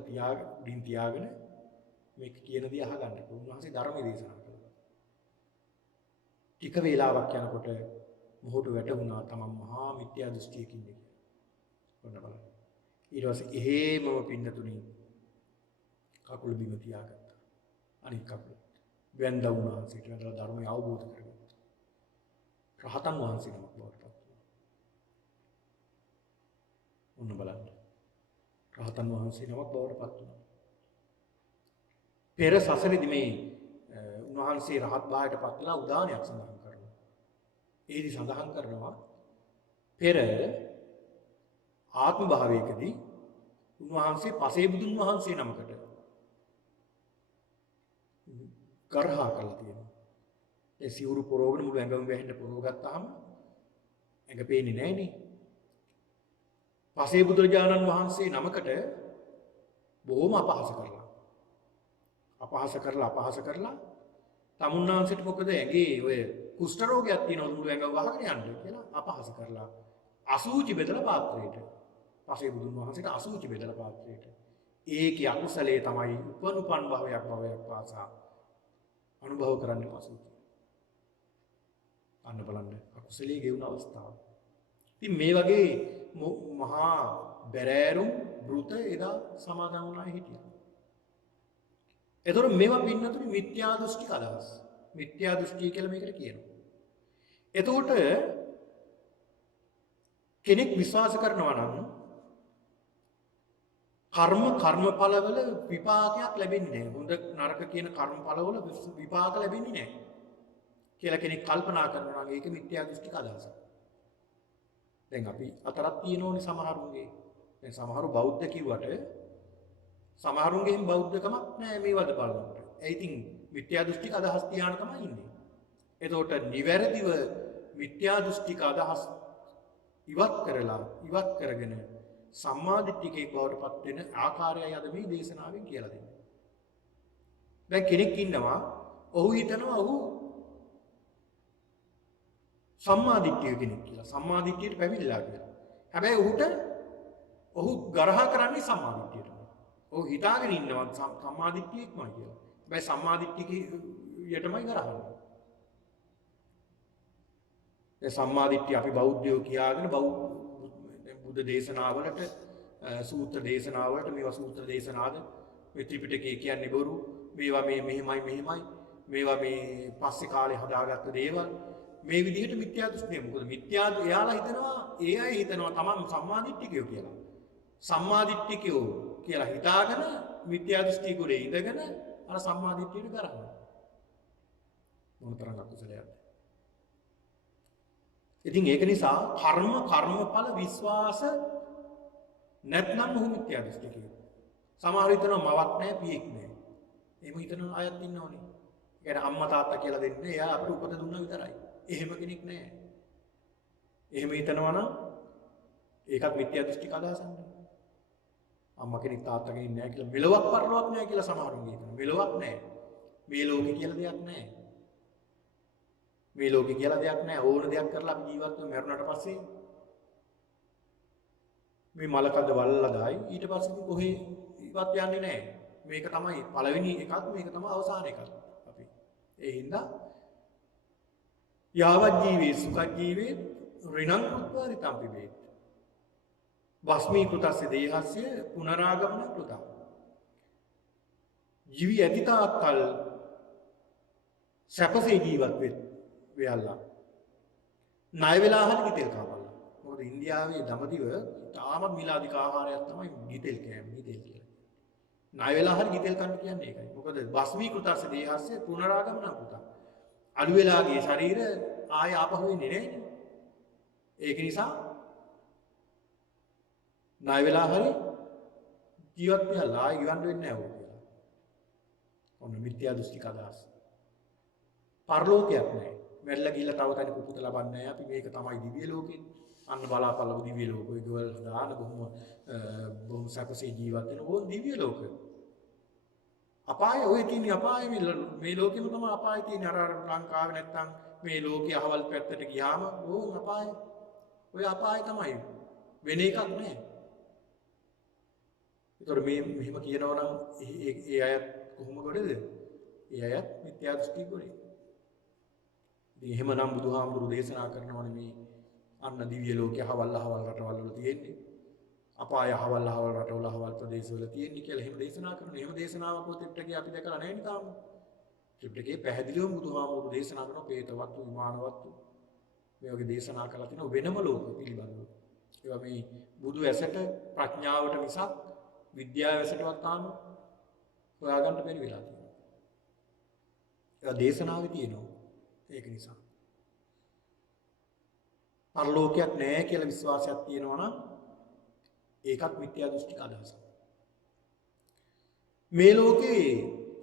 තියාගෙන මේක කියන දේ අහගන්න. උන්වහන්සේ ධර්මයේ දේශනා කළා. ටික වේලාවක් යනකොට මොහොත වැටුණා තමන් මහා මිත්‍යා දෘෂ්ටියකින් ඉන්නේ කියලා. ඔන්න බලන්න. ඊට පස්සේ එහෙමම පින්නතුණි කකුල බිම තියාගත්තා. අනිත් කකුල වැඳ උන්වහන්සේට වැඳලා ධර්මය අවබෝධ කරගත්තා. රහතන් වහන්සේ නමක් බවට පත් වුණා. ඔන්න බලන්න. රහතන් වහන්සේ නමක් බවට පත් වුණා. පෙර සසරෙදි මේ උන්වහන්සේ රහත් භාවයට පත් වෙලා උදානයක් සඳහන් කරනවා. ඒදි සඳහන් කරනවා පෙර ආත්ම භාවයකදී උන්වහන්සේ පසේ බුදුන් වහන්සේ නමකට කරහා කළා තියෙනවා. ඒ සිවුරු පොරවගෙන මුළු ඇඟම වැහෙන්න පොරව ගත්තාම ඇඟ පේන්නේ නැහනේ. පසේ බුදුරජාණන් වහන්සේ නමකට බොහොම අපහාස කරලා තමුන්නාන්සේට මොකද ඇඟේ ඔය කුෂ්ඨ රෝගයක් තියෙනවා මුළු ඇඟම වහගෙන යන්න කියලා අපහාස කරලා අසූචි බෙදලා පාත්‍රයට පසේ බුදුන් වහන්සේට අසූචි බෙදලා පාත්‍රයට ඒකේ අකුසලයේ තමයි උපනුපන් භවයක් පාසා අනුභව කරන්න පසුයි. අන්න බලන්න අකුසලයේ ගෙවුන අවස්ථාව. ඉතින් මේ වගේ මහා බැරෑරුම් වෘත එදා සමාදන් වුණා හිටියා. එතකොට මේවා පින්නතුනි මිත්‍යා දෘෂ්ටික අදහස්. මිත්‍යා දෘෂ්ටි කියලා මේකට කියනවා. එතකොට කෙනෙක් විශ්වාස කරනවා නම් කර්මඵලවල විපාකයක් ලැබෙන්නේ නැහැ. හොඳ නරක කියන කර්මඵලවල විපාක ලැබෙන්නේ නැහැ. කියලා කෙනෙක් කල්පනා කරනවා නම් ඒක මිත්‍යා දෘෂ්ටික අදහසක්. දැන් අපි අතරක් තියෙනෝනේ සමහරුන්ගේ. දැන් සමහරු බෞද්ධ කිව්වට සමහරුන්ගෙන් බෞද්ධකමක් නැහැ මේ වද බලනකොට. ඒ ඉතින් මිත්‍යා දෘෂ්ටික අදහස් තියාන තමයි ඉන්නේ. එතකොට නිවැරදිව මිත්‍යා දෘෂ්ටික අදහස් ඉවත් කරගෙන සම්මාදිට්ඨිකේ බවට පත් වෙන ආකාරයයි අද මේ දේශනාවෙන් කියලා දෙන්නේ. දැන් කෙනෙක් ඉන්නවා ඔහු හිතනවා ඔහු සම්මාදිට්ඨිය කෙනෙක් කියලා. සම්මාදිට්ඨියට පැමිණිලා කියලා. හැබැයි ඔහු ගරහා කරන්නේ සම්මාදිට්ඨියට. ඔහු හිතාගෙන ඉන්නවා සම්මාදිට්ඨියක්මයි කියලා. හැබැයි සම්මාදිට්ඨියටමයි ගරහන්නේ. ඒ සම්මාදිට්ඨිය අපි බෞද්ධයෝ කියාගෙන බුද්ධ දේශනාවලට සූත්‍ර දේශනාවලට මේවා සූත්‍ර දේශනාද මේ ත්‍රිපිටකය කියන්නේ බොරු මේවා මෙහෙමයි මේවා මේ පස්සේ කාලේ හදාගත්ත දේවල් මේ විදිහට මිත්‍යා දෘෂ්ටිය. මොකද එයාලා හිතනවා ඒ අය හිතනවා තමන් සම්මාදිට්ඨිකයෝ කියලා. සම්මාදිට්ඨිකයෝ කියලා හිතාගෙන මිත්‍යා දෘෂ්ටි කුලේ ඉඳගෙන අර සම්මාදිට්ඨියට කරනවා. මොනතරම් අකුසලයක්ද. ඉතින් ඒක නිසා කර්මඵල විශ්වාස නැත්නම් ඔහු මිත්‍යා දෘෂ්ටිකයෝ. සමහර හිතනවා මවක් නැහැ පියෙක් නැහැ. එහෙම හිතන අයත් ඉන්නවනේ. ඒ කියන්නේ අම්මා තාත්තා කියලා දෙන්නේ එයා අපිට උපත දුන්නා විතරයි. එහෙම කෙනෙක් නැහැ. එහෙම හිතනවා නම් ඒකත් මිත්‍යා දෘෂ්ටික අදහසක් නේ. අම්මා කෙනෙක් තාත්තා කෙනෙක් නැහැ කියලා මෙලොවක් පරලොවක් නැහැ කියලා සමහරුන් කියනවා. මෙලොවක් නැහැ. මේ ලෝකේ කියලා දෙයක් නැහැ. මේ ලෝකේ කියලා දෙයක් නැහැ. ඕන දෙයක් කරලා අපි ජීවත් වෙමු මරුණාට පස්සේ මේ මලකඳ වල්ලා දායි ඊට පස්සේ ඉතින් කොහේ ඉවත් යන්නේ නැහැ. මේක තමයි පළවෙනි එකක් මේක තමයි අවසාන එකක් අපි. ඒ හින්දා යාවත් ජීවේ සුඛ ජීවේ ඍණං කෘත්වා රිතං පිබේත්. භස්මී කෘතස්ස දේහස්ය පුනරාගමන කෘතං. ජීවි ඇතිතාකල් සැපසේ ජීවත් වෙයල්ලා. ණය වෙලා හරි ගිතෙල් කාපල්ලා. මොකද ඉන්දියාවේ දඹදිව තාමත් මිලාදික ආහාරයක් තමයි ගිතෙල් කියලා. ණය වෙලා හරි ගිතෙල් කන්න කියන්නේ ඒකයි. මොකද භස්මී කෘතස්ස දේහස්ය පුනරාගමන කෘතං. අඩු වෙලාගේ ශරීර ආය ආපහු වෙන්නේ නැහැ. ඒක නිසා ණය වෙලා හරි ජීවත් වෙලා ආය ගිවන්න වෙන්නේ නැහැ ඕක කියලා. ඔන්න මිත්‍යා දෘෂ්ටික අදහස්. පරලෝකයක් නැහැ. මැරිලා ගිහිල්ලා තව තැනක උපත ලබන්නේ නැහැ. අපි මේක තමයි දිව්‍ය ලෝකෙ. අන්න බලාපල්ලව දිව්‍ය ලෝකෙ ගවල් දාන බොහොම සැපසේ ජීවත් වෙන ඕන දිව්‍ය ලෝකෙ. අපාය ඔය තියෙන අපාය මේ ලෝකෙම තමයි අපාය තියෙන. අර ලංකාවේ නැත්තම් මේ ලෝකයේ අහවල් පැත්තට ගියාම ඕන අපාය. ඔය අපාය තමයි. වෙන එකක් නැහැ. ඒතර මේ මෙහෙම කියනවා නම් ඒ අයත් කොහොම ගොඩද? ඒ අයත් මිත්‍යා දෘෂ්ටි ගොඩේ. ඉතින් එහෙමනම් බුදුහාමුදුරු දේශනා කරනවානේ මේ අන්න දිව්‍ය ලෝකයේ අහවල් රටවල් වල තියෙන්නේ. අපාය අහවල් රටවල අහවල් ප්‍රදේශවල තියෙන්නේ කියලා එහෙම දේශනා කරනවා. එහෙම දේශනාවක් ත්‍රිපිටකයේ අපි දැකලා නැහැ නේ තාම. ත්‍රිපිටකයේ පැහැදිලිවම බුදුහාමුදුරු දේශනා කරනවා പ്രേතවත්තු විමානවත්තු මේ වගේ දේශනා කරලා තිනවා වෙනම ලෝක පිළිබඳව. ඒවා මේ බුදු ඇසට ප්‍රඥාවට මිසක් විද්‍යාව ඇසටවත් තාම හොයාගන්න බැරි වෙලා තියෙනවා. ඒවා දේශනාවේ තියෙනවා. ඒක නිසා පරලෝකයක් නැහැ කියලා විශ්වාසයක් තියෙනවා නම් ඒකත් මිත්‍යා දෘෂ්ටික අදහසක්. මේ ලෝකේ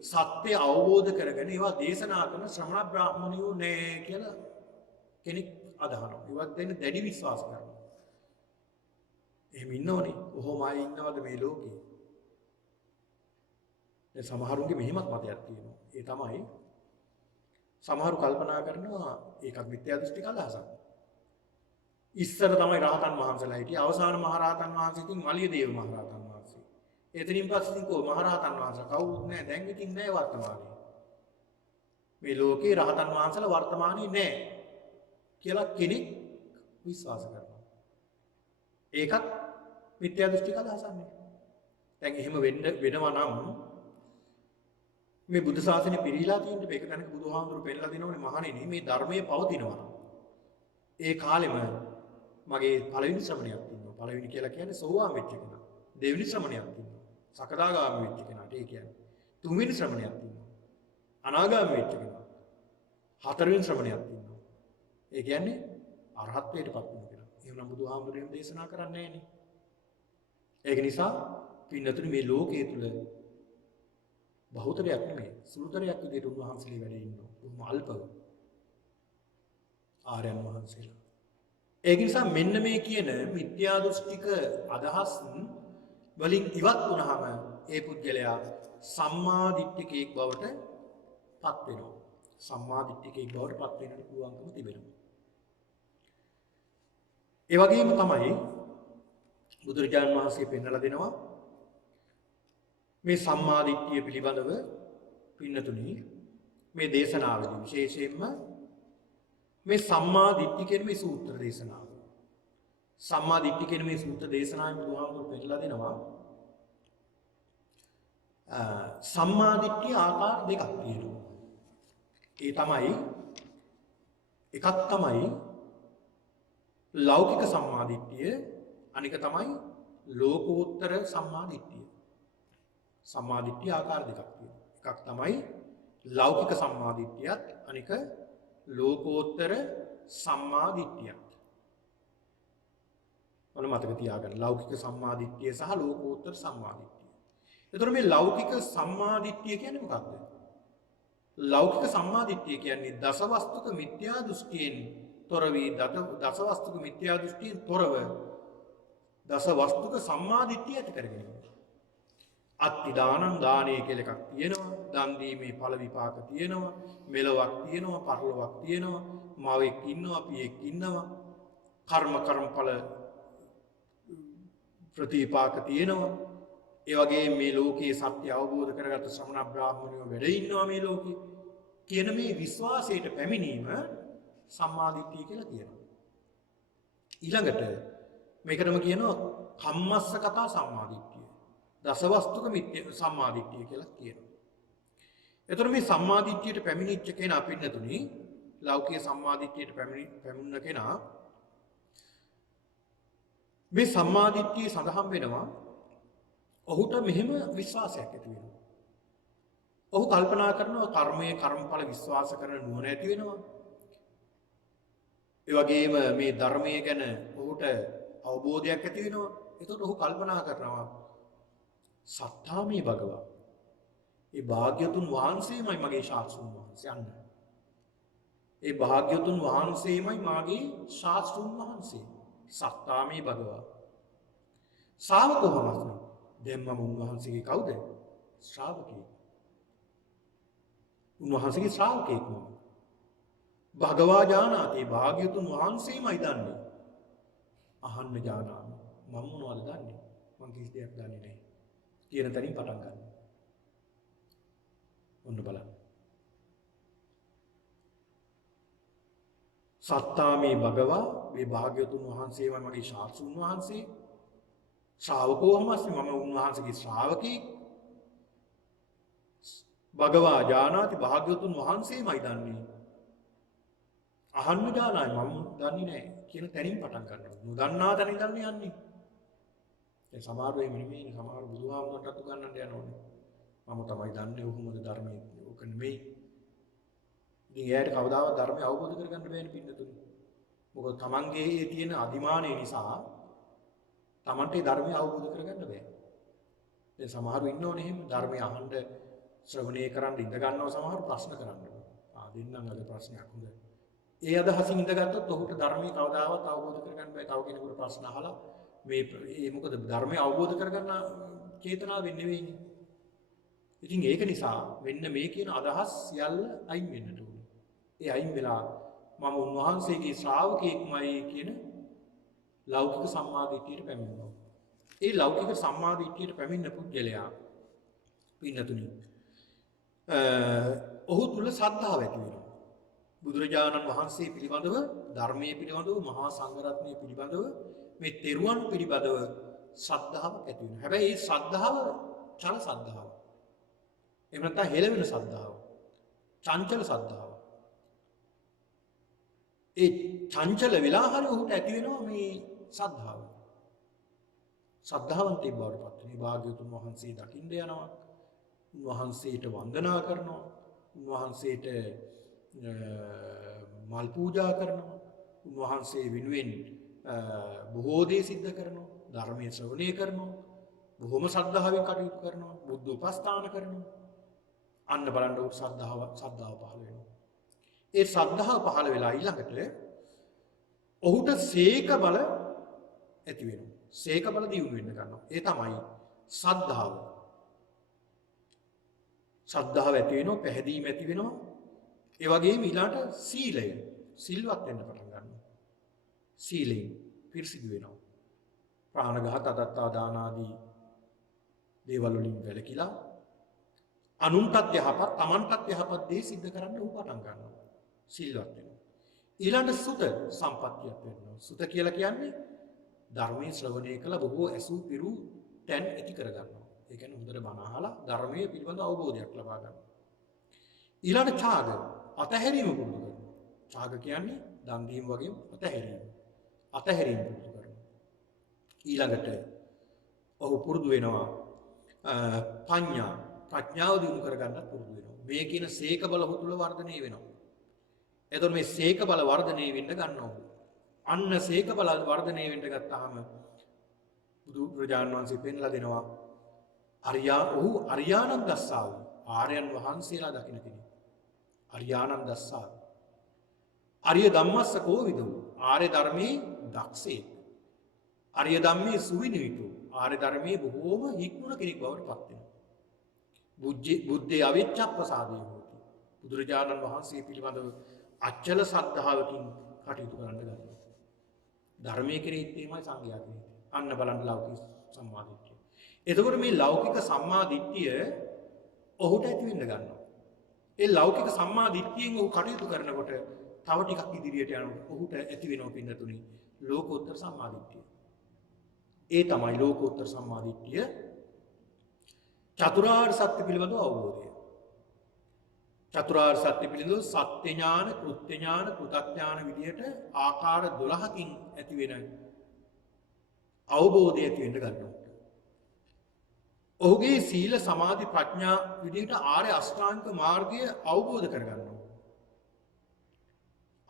සත්‍ය අවබෝධ කරගෙන ඒවා දේශනා කරන ශ්‍රමණ බ්‍රාහ්මණයෝ නැහැ කියලා කෙනෙක් අදහනවා. ඒවත් දෙන්න දැඩි විශ්වාස කරනවා. එහෙම ඉන්නවනේ. කොහොම අය ඉන්නවද මේ ලෝකේ? ඒ සමහරුන්ගේ මෙහෙමත් මතයක් තියෙනවා. ඒ තමයි සමහරු කල්පනා කරනවා ඒකත් මිත්‍යා දෘෂ්ටික අදහසක්. ඉස්සර තමයි රහතන් වහන්සේලා හිටියේ. අවසාන මහරහතන් වහන්සේ ඉතින් මලියදේව මහරහතන් වහන්සේ. එතනින් පස්සේ ඉතින් කො මහරහතන් වහන්සේලා කවුරුත් නැහැ. දැන් ඉතින් නැහැ වර්තමානයේ. මේ ලෝකේ රහතන් වහන්සේලා වර්තමානයේ නැහැ කියලා කෙනෙක් විශ්වාස කරනවා. ඒකත් මිත්‍යා දෘෂ්ටික අදහසක් නේ. දැන් එහෙම වෙනවා නම් මේ බුදු සාසනේ පිරීලා තියෙන මේක දැනක බුදුහාමුදුරු පෙන්නලා දෙනවනේ මහණෙනි මේ ධර්මයේ පවතිනවා. ඒ කාලෙම මගේ පළවෙනි ශ්‍රමණයක් ඉන්නවා. පළවෙනි කියලා කියන්නේ සෝවාන් වෙච්ච කෙනා. දෙවෙනි ශ්‍රමණයක් ඉන්නවා. සකදාගාමී වෙච්ච කෙනාට ඒ කියන්නේ. තුන්වෙනි ශ්‍රමණයක් ඉන්නවා. අනාගාමී වෙච්ච කෙනා. හතරවෙනි ශ්‍රමණයක් ඉන්නවා. ඒ කියන්නේ අරහත්ත්වයටපත් වෙන කෙනා. එහෙනම් බුදුහාමුදුරුවෝ දේශනා කරන්නේ නැහනේ. ඒක නිසා පින්නතුනි මේ ලෝකයේ තුල බහුතරයක් නෙමෙයි සුළුතරයක් විදිහට උන්වහන්සේලා වැඩ ඉන්නවා. බොහොම අල්පව. ආර්යයන් වහන්සේලා. ඒක නිසා මෙන්න මේ කියන මිත්‍යා දෘෂ්ටික අදහස් වලින් ඉවත් වුණාම ඒ පුද්ගලයා සම්මා දිට්ඨිකයෙක් බවට පත් වෙනවා. සම්මා දිට්ඨිකයෙක් බවට පත් වෙන්නට පුළුවන්කම තිබෙනවා. ඒ වගේම තමයි බුදුරජාණන් වහන්සේ පෙන්වලා දෙනවා මේ සම්මා දිට්ඨිය පිළිබඳව පින්නතුනි මේ දේශනාවේදී විශේෂයෙන්ම මේ සම්මා දිට්ඨි කියන මේ සූත්‍ර දේශනාව. සම්මා දිට්ඨි කියන මේ සූත්‍ර දේශනාවේ බුදුහාමුදුරුවෝ පෙන්නලා දෙනවා සම්මා දිට්ඨිය ආකාර දෙකක් තියෙනවා. ඒ තමයි එකක් තමයි ලෞකික සම්මා දිට්ඨිය, අනික තමයි ලෝකෝත්තර සම්මා දිට්ඨිය. සම්මා දිට්ඨිය ආකාර දෙකක් තියෙනවා. එකක් තමයි ලෞකික සම්මා දිට්ඨියත්, අනික ලෝකෝත්තර සම්මා දිට්ඨියත්. ඔන්න මතක තියාගන්න ලෞකික සම්මා දිට්ඨිය සහ ලෝකෝත්තර සම්මා දිට්ඨිය. එතකොට මේ ලෞකික සම්මා දිට්ඨිය කියන්නේ මොකක්ද? ලෞකික සම්මා දිට්ඨිය කියන්නේ දසවස්තුක මිත්‍යා දෘෂ්ටියෙන් තොර වී දසවස්තුක මිත්‍යා දෘෂ්ටියෙන් තොරව දසවස්තුක සම්මා දිට්ඨිය ඇති කරගෙන ඉන්නවා. අත්ති දානං දානය කියලා එකක් තියෙනවා. දන් දීමේ ඵල විපාක තියෙනවා. මෙලොවක් තියෙනවා, පරලොවක් තියෙනවා. මවෙක් ඉන්නවා, පියෙක් ඉන්නවා. කර්මඵල ප්‍රතිපාක තියෙනවා. ඒ වගේ මේ ලෝකයේ සත්‍ය අවබෝධ කරගත්ත ශ්‍රමණ බ්‍රාහ්මණයෝ වැඩ ඉන්නවා මේ ලෝකේ. කියන මේ විශ්වාසයට පැමිණීම සම්මා දිට්ඨිය කියලා කියනවා. ඊළඟට මේකටම කියනවා කම්මස්ස කතා සම්මා දිට්ඨිය. දසවස්තුක මිත්‍ය සම්මා දිට්ඨිය කියලා කියනවා. එතකොට මේ සම්මා දිට්ඨියට පැමිණිච්ච කෙනා පින්නතුනි ලෞකික සම්මා දිට්ඨියට පැමිණුණ කෙනා මේ සම්මා දිට්ඨිය සඳහන් වෙනවා ඔහුට මෙහෙම විශ්වාසයක් ඇති වෙනවා. ඔහු කල්පනා කරනවා කර්මයේ කර්මඵල විශ්වාස කරන නුවණ ඇති වෙනවා. ඒ වගේම මේ ධර්මයේ ගැන ඔහුට අවබෝධයක් ඇති වෙනවා. එතකොට ඔහු කල්පනා කරනවා සත්තාමේ භගවා. ඒ භාග්‍යතුන් වහන්සේමයි මගේ ශාස්ත්‍රුන් වහන්සේ අන්න. ඒ භාග්‍යතුන් වහන්සේමයි මාගේ ශාස්ත්‍රුන් වහන්සේ. සත්තාමේ භගවා. ශ්‍රාවකවමස්මි. දැන් මම උන්වහන්සේගේ කවුද? ශ්‍රාවකයෙක්. උන්වහන්සේගේ ශ්‍රාවකයෙක් මම. භගවා ජානාති භාග්‍යතුන් වහන්සේමයි දන්නේ. අහන්න ජානාමි. මම මොනවද දන්නේ? මම කිසි දෙයක් දන්නේ නැහැ. කියන තැනින් පටන් ගන්න. ඔන්න බලන්න. සත්තාමේ භගවා මේ භාග්‍යතුන් වහන්සේමයි මගේ ශාස්ත්‍රුන් වහන්සේ. ශ්‍රාවකෝහමස්මි මම උන්වහන්සේගේ ශ්‍රාවකෙක්. භගවා ජානාති භාග්‍යතුන් වහන්සේමයි දන්නේ. අහන්න ජානායි මම දන්නේ නැහැ කියන තැනින් පටන් ගන්නවා. නොදන්නා තැනින් දන්නේ යන්නේ. ඒ සමහර වෙයි නෙමෙයි සමහර බුදුහාමුදුරන්ටත් උගන්වන්න යනෝනේ. මම තමයි දන්නේ කොහොමද ධර්මයේ ඕක නෙමෙයි. ඉතින් එයාට කවදාවත් ධර්මය අවබෝධ කරගන්න බෑනේ පින්නතුනි. මොකද තමන්ගේ තියෙන අදිමානය නිසා තමන්ට ධර්මය අවබෝධ කරගන්න බෑ. දැන් සමහරු ඉන්නෝනේ එහෙම ධර්මය අහන්න ශ්‍රවණය කරන් ඉඳ ගන්නවා සමහර ප්‍රශ්න කරන්නේ. දෙන්නම් අද ප්‍රශ්නයක් හොඳයි. ඒ අදහසින් ඉඳගත්තොත් ඔහුට ධර්මයේ කවදාවත් අවබෝධ කරගන්න බෑ. තව කෙනෙකුට ප්‍රශ්න අහලා මේ මොකද ධර්මය අවබෝධ කරගන්න චේතනාවෙන් නෙවෙයිනේ. ඉතින් ඒක නිසා මෙන්න මේ කියන අදහස් සියල්ල අයින් වෙන්නට ඕනේ. ඒ අයින් වෙලා මම උන්වහන්සේගේ ශ්‍රාවකෙක්මයි කියන ලෞකික සම්මාදිට්ඨියට පැමිණෙනවා. ඒ ලෞකික සම්මාදිට්ඨියට පැමිණෙන පුද්ගලයා පින්නතුනි ඔහු තුල ශ්‍රද්ධාව ඇති වෙනවා. බුදුරජාණන් වහන්සේ පිළිබඳව, ධර්මයේ පිළිබඳව, මහා සංඝරත්නය පිළිබඳව, මේ තෙරුවන් පිළිබඳව ශ්‍රද්ධාවක් ඇති වෙනවා. හැබැයි මේ ශ්‍රද්ධාව චල ශ්‍රද්ධාව. එහෙම නැත්නම් හෙළවෙන ශ්‍රද්ධාව. චංචල ශ්‍රද්ධාව. ඒ චංචල වෙලා හරි ඔහුට ඇති වෙනවා මේ සද්ධාව. සද්ධාවන්තයෙක් බවට පත් වෙනවා. භාග්‍යවතුන් වහන්සේ දකින්න යනවා. උන්වහන්සේට වන්දනා කරනවා. උන්වහන්සේට මල් පූජා කරනවා. උන්වහන්සේ වෙනුවෙන් බොහෝ දේ සිද්ධ කරනවා. ධර්මයේ ශ්‍රවණය කරනවා. බොහොම ශ්‍රද්ධාවෙන් කටයුතු කරනවා. බුද්ධ උපස්ථාන කරනවා. අන්න බලන්න උත් ශ්‍රද්ධාව පහළ වෙනවා. ඒ ශ්‍රද්ධාව පහළ වෙලා ඊළඟට ඔහුට සීක බල ඇති වෙනවා. සීක බල දියුණු වෙන්න ගන්නවා. ඒ තමයි ශ්‍රද්ධාව. ශ්‍රද්ධාව ඇති වෙනවා, පැහැදීම ඇති වෙනවා. ඒ වගේම ඊළාට සීලය, සිල්වත් වෙන්න පටන් ගන්නවා. සීලයෙන් පිරිසිදු වෙනවා. ප්‍රාණඝාත, අදත්තා දාන ආදී දේවල් වලින් වැළකීලා අනුන්ටත් යහපත්, තමන්ටත් යහපත් දේ සිද්ධ කරන්න උ පටන් ගන්නවා. සිල්වත් වෙනවා. ඊළඟ සුත සම්පත්තියක් වෙනවා. සුත කියලා කියන්නේ ධර්මයේ ශ්‍රවණය කළ බොහෝ ඇසූ පිරු තැන් ඇති කර ගන්නවා. ඒ කියන්නේ හොඳට බණ අහලා ධර්මයේ පිළිබඳ අවබෝධයක් ලබා ගන්නවා. ඊළඟ ඡාග අතහැරීම පුරුදු කරනවා. ඡාග කියන්නේ දන් දීම වගේම අතහැරීම පුරුදු කරනවා. ඊළඟට ඔහු පුරුදු වෙනවා ප්‍රඥාව දිනු කරගන්නත් පුරුදු වෙනවා. මේ කියන සීක බල ඔහු තුල වර්ධනය වෙනවා. එතකොට මේ සීක බල වර්ධනය වෙන්න ගන්නවා. අන්න සීක බල වර්ධනය වෙන්න ගත්තාම බුදු ප්‍රජාන් වහන්සේ පෙන්ලා දෙනවා ඔහු අරියානන් දස්සාව. ආර්යයන් වහන්සේලා දකින්න කෙනෙක්. අරියානන් දස්සාව. ආර්ය ධම්මස්ස කෝවිදෝ. ආර්ය ධර්මයේ දක්ෂේ. ආර්ය ධම්මේ සුවිනිවිතු. ආර්ය ධර්මයේ බොහෝම හික්මුණ කෙනෙක් බවට පත් වෙනවා. බුද්ධේ අවිච්ඡප්පසාදේ හොති. බුදුරජාණන් වහන්සේ පිළිබඳව අචල ශ්‍රද්ධාවකින් කටයුතු කරන්න ගන්නවා. ධර්මයේ කෙරෙහිත් එහෙමයි සංඝයා කෙරෙහිත්. අන්න බලන්න ලෞකික සම්මාදිට්ඨිය. එතකොට මේ ලෞකික සම්මාදිට්ඨිය ඔහුට ඇති වෙන්න ගන්නවා. ඒ ලෞකික සම්මාදිට්ඨියෙන් ඔහු කටයුතු කරනකොට තව ටිකක් ඉදිරියට යනකොට ඔහුට ඇති වෙනව පින්නතුනි ලෝකෝත්තර සම්මාදිට්ඨිය. ඒ තමයි ලෝකෝත්තර සම්මාදිට්ඨිය. චතුරාර්ය සත්‍ය පිළිබඳව අවබෝධය. චතුරාර්ය සත්‍ය පිළිබඳව සත්‍ය ඥාන, කෘත්‍ය ඥාන, කෘතඥාන විදියට ආකාර 12කින් ඇති වෙන අවබෝධය ඇති වෙන්න ගන්නවා. ඔහුගේ සීල සමාධි ප්‍රඥා විදියට ආර්ය අෂ්ටාංග මාර්ගය අවබෝධ කරගන්නවා.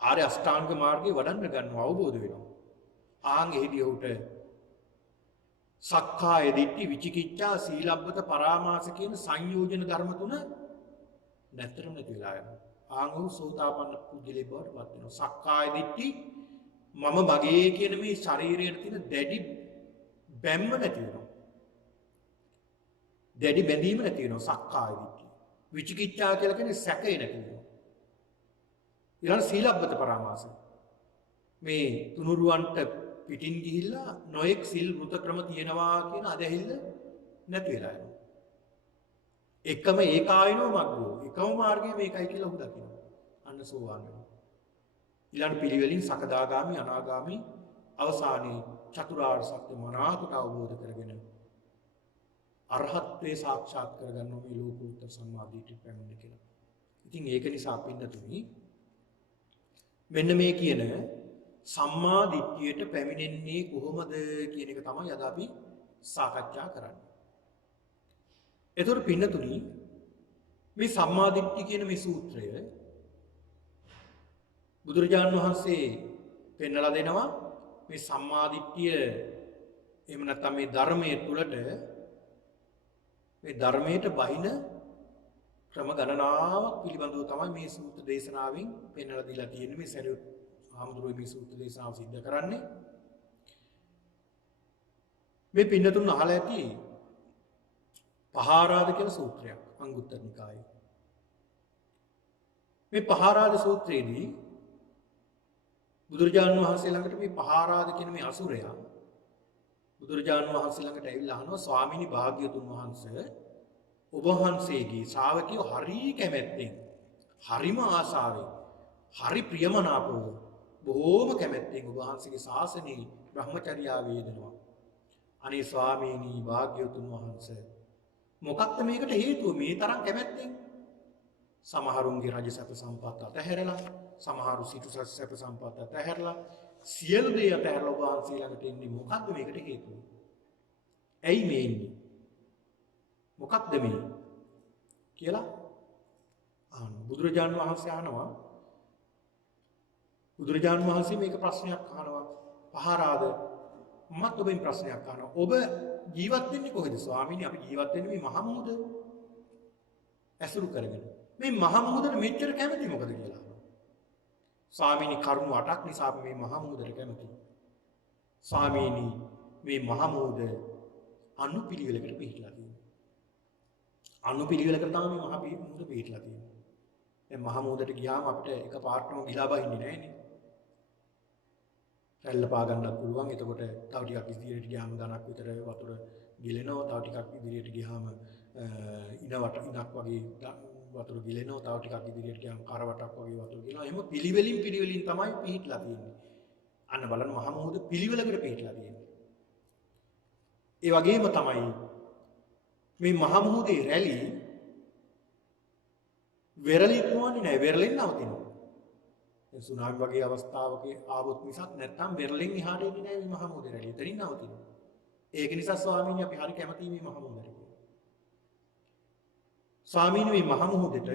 ආර්ය අෂ්ටාංග මාර්ගය වඩන්න ගන්නවා, අවබෝධ වෙනවා. ආන් එහිදී ඔහුට සක්කාය දිට්ඨි, විචිකිච්ඡා, සීලබ්බත, පරාමාස කියන සංයෝජන ධර්ම තුන නැතරම නැති වෙලා යනවා. ආන් ඔහු සෝතාපන්න පුද්ගලයෙක් බවට පත් වෙනවා. සක්කාය දිට්ඨි මම මගේ කියන මේ ශරීරයේ තියෙන දැඩි බැම්ම නැති වෙනවා. දැඩි බැඳීම නැති වෙනවා සක්කාය දිට්ඨිය. විචිකිච්ඡා කියලා කියන්නේ සැකේ නැති වෙනවා. ඊළඟ සීලබ්බත පරාමාස. මේ තුනුරුවන්ට පිටින් ගිහිල්ලා නොඑක් සිල් වෘත ක්‍රම තියෙනවා කියන අදහිල්ල නැති වෙලා යනවා. එකම ඒකායනෝ මග්ගෝ. එකම මාර්ගය මේකයි කියලා ඔහු දකිනවා. අන්න සෝවාන් වෙනවා. ඊළඟ පිළිවෙලින් සකදාගාමි, අනාගාමි, අවසානයේ චතුරාර්ය සත්‍ය මනාකොට අවබෝධ කරගෙන අරහත්ත්වේ සාක්ෂාත් කරගන්න මේ ලෝකෝත්තර සම්මාදිට්ඨිය පැමිණෙන්න කියලා. ඉතින් ඒක නිසා පින්නතුනි මෙන්න මේ කියන සම්මාදිට්ඨියට පැමිණෙන්නේ කොහොමද කියන එක තමයි අද අපි සාකච්ඡා කරන්නේ. එතකොට පින්නතුනි මේ සම්මාදිට්ඨිය කියන මේ සූත්‍රය බුදුරජාණන් වහන්සේ පෙන්වලා දෙනවා මේ සම්මාදිට්ඨිය එහෙම නැත්නම් මේ ධර්මයේ තුලට මේ ධර්මයට බහින ක්‍රම ගණනාවක් පිළිබඳව තමයි මේ සූත්‍ර දේශනාවෙන් පෙන්වලා දීලා තියෙන්නේ. මේ සරියුත් හාමුදුරුවෝ මේ සූත්‍ර දේශනාව සිද්ධ කරන්නේ මේ පින්නතුන් අහලා ඇති පහාරාද කියන සූත්‍රයක් අංගුත්තර නිකායේ. මේ පහාරාද සූත්‍රයේදී බුදුරජාණන් වහන්සේ ළඟට මේ පහාරාද කියන මේ අසුරයා බුදුරජාණන් වහන්සේ ළඟට ඇවිල්ලා අහනවා ස්වාමීනි භාග්‍යතුන් වහන්සේ ඔබ වහන්සේගේ ශ්‍රාවකයෝ හරි කැමැත්තෙන් හරිම ආසාවෙන් හරි ප්‍රියමනාපව බොහෝම කැමැත්තෙන් ඔබ වහන්සේගේ ශාසනයේ බ්‍රහ්මචර්යාව වේදනවා. අනේ ස්වාමීනි භාග්‍යතුන් වහන්සේ මොකක්ද මේකට හේතුව? මේ තරම් කැමැත්තෙන් සමහරුන්ගේ රජසත සම්පත් අතහැරලා සමහරු සිටු සැප සම්පත් අතහැරලා සියලු දේ අතහැරලා ඔබ වහන්සේ ළඟට එන්නේ මොකක්ද මේකට හේතුව? ඇයි මේ එන්නේ? මොකක්ද මේ කියලා අහනවා. බුදුරජාණන් වහන්සේ අහනවා. බුදුරජාණන් වහන්සේ මේක ප්‍රශ්නයක් අහනවා. පහරාද මමත් ඔබෙන් ප්‍රශ්නයක් අහනවා. ඔබ ජීවත් වෙන්නේ කොහෙද ස්වාමීනි? අපි ජීවත් වෙන්නේ මේ මහා මුහුද ඇසුරු කරගෙන. මේ මහා මුහුදට මෙච්චර කැමති මොකද කියලා අහනවා. ස්වාමීනි කරුණු 8ක් නිසා අපි මේ මහා මුහුදට කැමතියි. ස්වාමීනි මේ මහා මුහුද අනුපිළිවෙලකට පිළිලා තියෙනවා. අනුපිළිවෙලකට තමයි මේ මහා මුහුද පිළිලා තියෙන්නේ. දැන් මහා මුහුදට ගියාම අපිට එකපාරටම ගිලා බහින්නේ නැහැනේ. රැල්ල පා ගන්නත් පුළුවන්. එතකොට තව ටිකක් ඉදිරියට ගියාම ධනක් විතර වතුර ගිලෙනවා. තව ටිකක් ඉදිරියට ගියාම ඉනක් වගේ වතුර ගිලෙනවා. තව ටිකක් ඉදිරියට ගියාම කරවටක් වගේ වතුර ගිලෙනවා. එහෙම පිළිවෙලින් තමයි පිහිටලා තියෙන්නේ. අන්න බලන්න මහා මුහුද පිළිවෙලකට පිහිටලා තියෙන්නේ. ඒ වගේම තමයි මේ මහා මුහුදේ රැලි වෙරළින් නොවන්නේ නැහැ. වෙරළින් නවතිනවා. දැන් සුනාමි වගේ අවස්ථාවක ආවොත් මිසක් නැත්තම් වෙරළින් එහාට එන්නේ නැහැ මේ මහා මුහුදේ රැලි. එතනින් නවතිනවා. ඒක නිසා ස්වාමීනි අපි හරි කැමතියි මේ මහා මුහුදට. ස්වාමීනි මේ මහා මුහුදට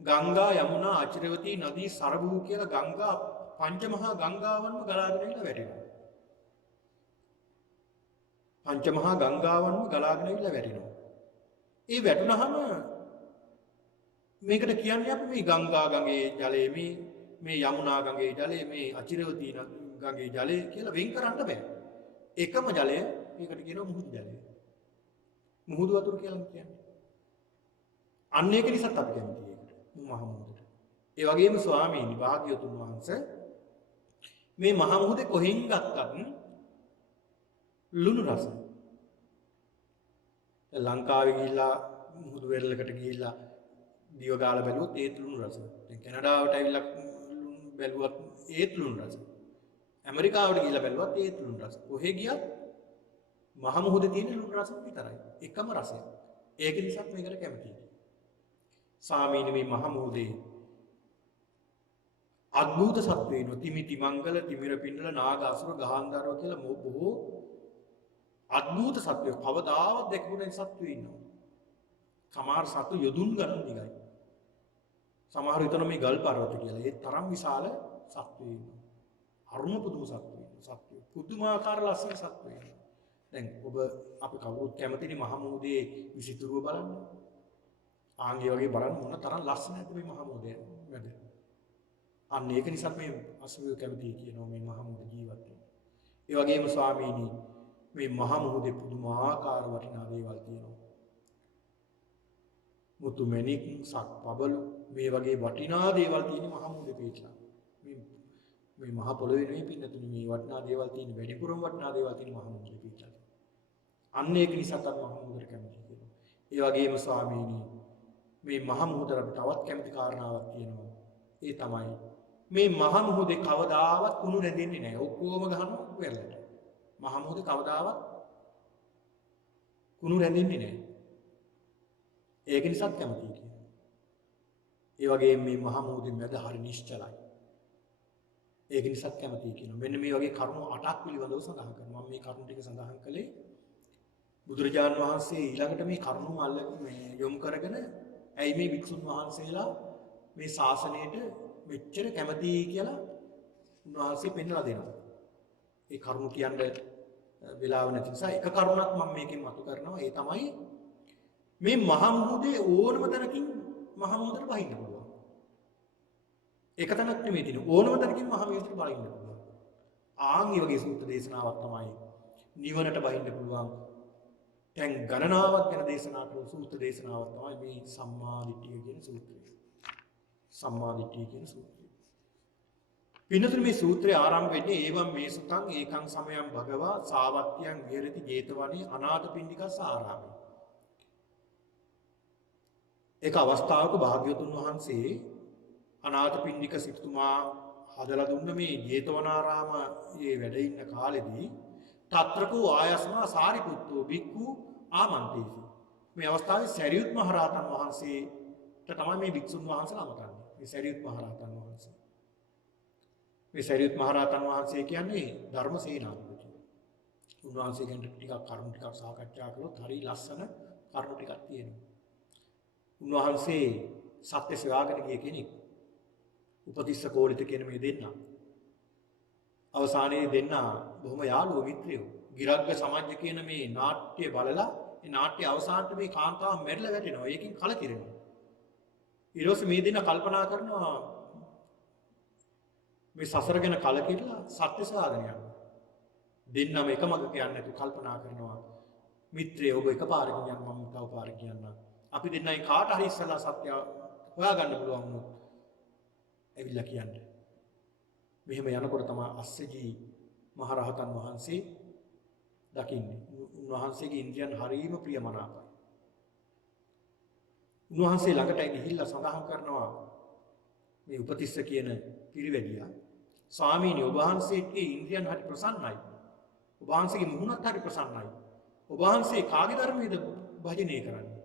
ගංගා යමුනා අචිරවතී නදී සරබූ කියලා ගංගා පංචමහා ගංගාවන්ම ගලාගෙන ඉන්න වැටෙනවා. පංචමහා ගංගාවන්ම ගලාගෙන ඉන්න වැටෙනවා. ඒ වැටුනහම මේකට කියන්නේ අපි මේ ගංගා ගඟේ ජලය මේ යමුනා ගඟේ ජලය මේ අචිරවතී ගඟේ ජලය කියලා වෙන් කරන්න බෑ. එකම ජලය මේකට කියනවා මුහුදු ජලය. මුහුදු වතුර කියලා කියන්නේ. අන්න ඒක නිසා අපි කැමති ඒකට. මහා මුහුදට. ඒ වගේම ස්වාමීනි භාග්‍යවතුන් වහන්සේ මේ මහා මුහුදේ කොහෙන් ගත්තත් ලුණු රස. ලංකාවේ ගිහිල්ලා මුහුදු වෙරළකට ගිහිල්ලා දිව ගාලා බැලුවොත් ඒත් ලුණු රස. දැන් කැනඩාවට ඇවිල්ලා බැලුවත් ඒත් ලුණු රස. ඇමරිකාවට ගිහිල්ලා බැලුවත් ඒත් ලුණු රස. කොහෙ ගියත් මහා මුහුදේ තියෙන ලුණු රස විතරයි. එකම රසයක්. ඒක නිසා මේකට කැමතියි. ස්වාමීනි මේ මහා මුහුදේ අද්භූත සත්වයින් තිමිති මංගල තිමිර පින්නල නාග අසුර ගහන්දරව කියලා බොහෝ අද්භූත සත්වයෝ කවදාවත් දැකපු නැති සත්වයෝ ඉන්නවා. සමහර සත්තු යොදුන් ගණන් දිගයි. සමහර විතර මේ ගල් පර්වත කියලා. ඒ තරම් විශාල සත්වයෝ ඉන්නවා. අරුම පුදුම සත්වයෝ. පුදුමාකාර ලස්සන සත්වයෝ. දැන් ඔබ අපි කවුරුත් කැමතිනේ මහා මුහුදේ විසිතුරුව බලන්න. ආන්ගේ වගේ බලන්න මොන තරම් ලස්සනද මේ මහා මුහුදේ වැඩ. අන්න ඒක නිසා මේ අසුවිය කැමති කියනවා මේ මහා මුහුද ජීවත් වෙන්න. ඒ වගේම ස්වාමීනි මේ මහා මුහුදේ පුදුමාකාර වටිනා දේවල් තියෙනවා. මුතු මැණික් සක්පබල මේ වගේ වටිනා දේවල් තියෙන මහා මුහුදේ පිටලා. මේ මහා පොළොවේ නෙවෙයි පින්නතුනි මේ වටිනා දේවල් තියෙන වැඩිපුරම වටිනා දේවල් තියෙන මහා මුහුදේ පිටලා. අන්න ඒක නිසා තමයි මහා මුහුදට කැමති කියනවා. ඒ වගේම ස්වාමීනි මේ මහා මුහුදට තවත් කැමති කාරණාවක් තියෙනවා. ඒ තමයි මේ මහා මුහුදේ කවදාවත් කුණු රැඳෙන්නේ නැහැ. ඔක්කොම ගහනවා වෙරළට. මහා මුහුදේ කවදාවත් කුණු රැඳෙන්නේ නැහැ. ඒක නිසාත් කැමතියි කියනවා. ඒ වගේම මේ මහා මුහුදේ මැද හරි නිශ්චලයි. ඒක නිසාත් කැමතියි කියනවා. මෙන්න මේ වගේ කරුණු 8ක් පිළිබඳව සඳහන් කරනවා. මම මේ කරුණු ටික සඳහන් කළේ බුදුරජාණන් වහන්සේ ඊළඟට මේ කරුණු යොමු කරගෙන ඇයි මේ භික්ෂුන් වහන්සේලා මේ ශාසනයට මෙච්චර කැමති කියලා උන්වහන්සේ පෙන්වලා දෙනවා. ඒ කරුණු කියන්න වෙලාව නැති නිසා එක කරුණක් මම මේකෙන් මතු කරනවා. ඒ තමයි මේ මහා මුහුදේ ඕනම තැනකින් මහා මුහුදට බහින්න පුළුවන්. එක තැනක් නෙමෙයි තියෙන ඕනම තැනකින් මහා මුහුදට බහින්න පුළුවන්. ආන් මේ වගේ සූත්‍ර දේශනාවක් තමයි නිවනට බහින්න පුළුවන්. දැන් ගණනාවක් ගැන දේශනා කරන සූත්‍ර දේශනාවක් තමයි මේ සම්මා දිට්ඨිය කියන සූත්‍රය. සම්මා දිට්ඨිය කියන සූත්‍රය. පින්නතුනි මේ සූත්‍රය ආරම්භ වෙන්නේ ඒවම් මේ සුතං ඒකං සමයං භගවා සාවත්‍යං විහෙරති ජේතවනේ අනාථපිණ්ඩිකස්ස ආරාමේ. ඒක අවස්ථාවක භාග්‍යවතුන් වහන්සේ අනාථපිණ්ඩික සිටුතුමා හදලා දුන්න මේ ජේතවනාරාමයේ වැඩ ඉන්න කාලෙදී තත්‍රකෝ ආයස්මා සාරිපුත්තෝ බික්ඛු ආමන්තේසි. මේ අවස්ථාවේ සරියුත් මහ රහතන් වහන්සේට තමයි මේ භික්ෂුන් වහන්සේලා අමතන්නේ. මේ සරියුත් මහ රහතන් වහන්සේ. මේ සරියුත් මහරහතන් වහන්සේ කියන්නේ ධර්ම සේනාධිපති. උන්වහන්සේ ගැන ටිකක් කරුණු ටිකක් සාකච්ඡා කළොත් හරි ලස්සන කරුණු ටිකක් තියෙනවා. උන්වහන්සේ සත්‍ය සොයාගෙන ගිය කෙනෙක්. උපතිස්ස කෝලිත කියන මේ දෙන්නා. අවසානයේ දෙන්නා බොහොම යාළුවෝ මිත්‍රයෝ. ගිරග්ග සමජ්ජ කියන මේ නාට්‍ය බලලා ඒ නාට්‍ය අවසානට මේ කාන්තාව මැරිලා වැටෙනවා. ඒකෙන් කලකිරෙනවා. ඊට පස්සේ මේ දෙන්නා කල්පනා කරනවා මේ සසර ගැන කලකිරලා සත්‍ය සොයාගෙන යනවා. දෙන්නම එක මගක යන්නේ නැතුව කල්පනා කරනවා මිත්‍රය ඔබ එකපාරකින් යන්න මම තව පාරක් යන්න. අපි දෙන්නයි කාට හරි ඉස්සලා සත්‍ය හොයාගන්න පුළුවන් වුණොත් ඇවිල්ලා කියන්නේ. මෙහෙම යනකොට තමයි අස්සජී මහරහතන් වහන්සේ දකින්නේ. උන්වහන්සේගේ ඉන්ද්‍රියන් හරීම ප්‍රියමනාපයි. උන්වහන්සේ ළඟට ගිහිල්ලා සඳහන් කරනවා මේ උපතිස්ස කියන පිරිවැඩියා ස්වාමීනි ඔබ වහන්සේගේ ඉන්ද්‍රියන් හරි ප්‍රසන්නයි. ඔබ වහන්සේගේ මුහුණත් හරි ප්‍රසන්නයි. ඔබ වහන්සේ කාගේ ධර්මයේද භජනය කරන්නේ?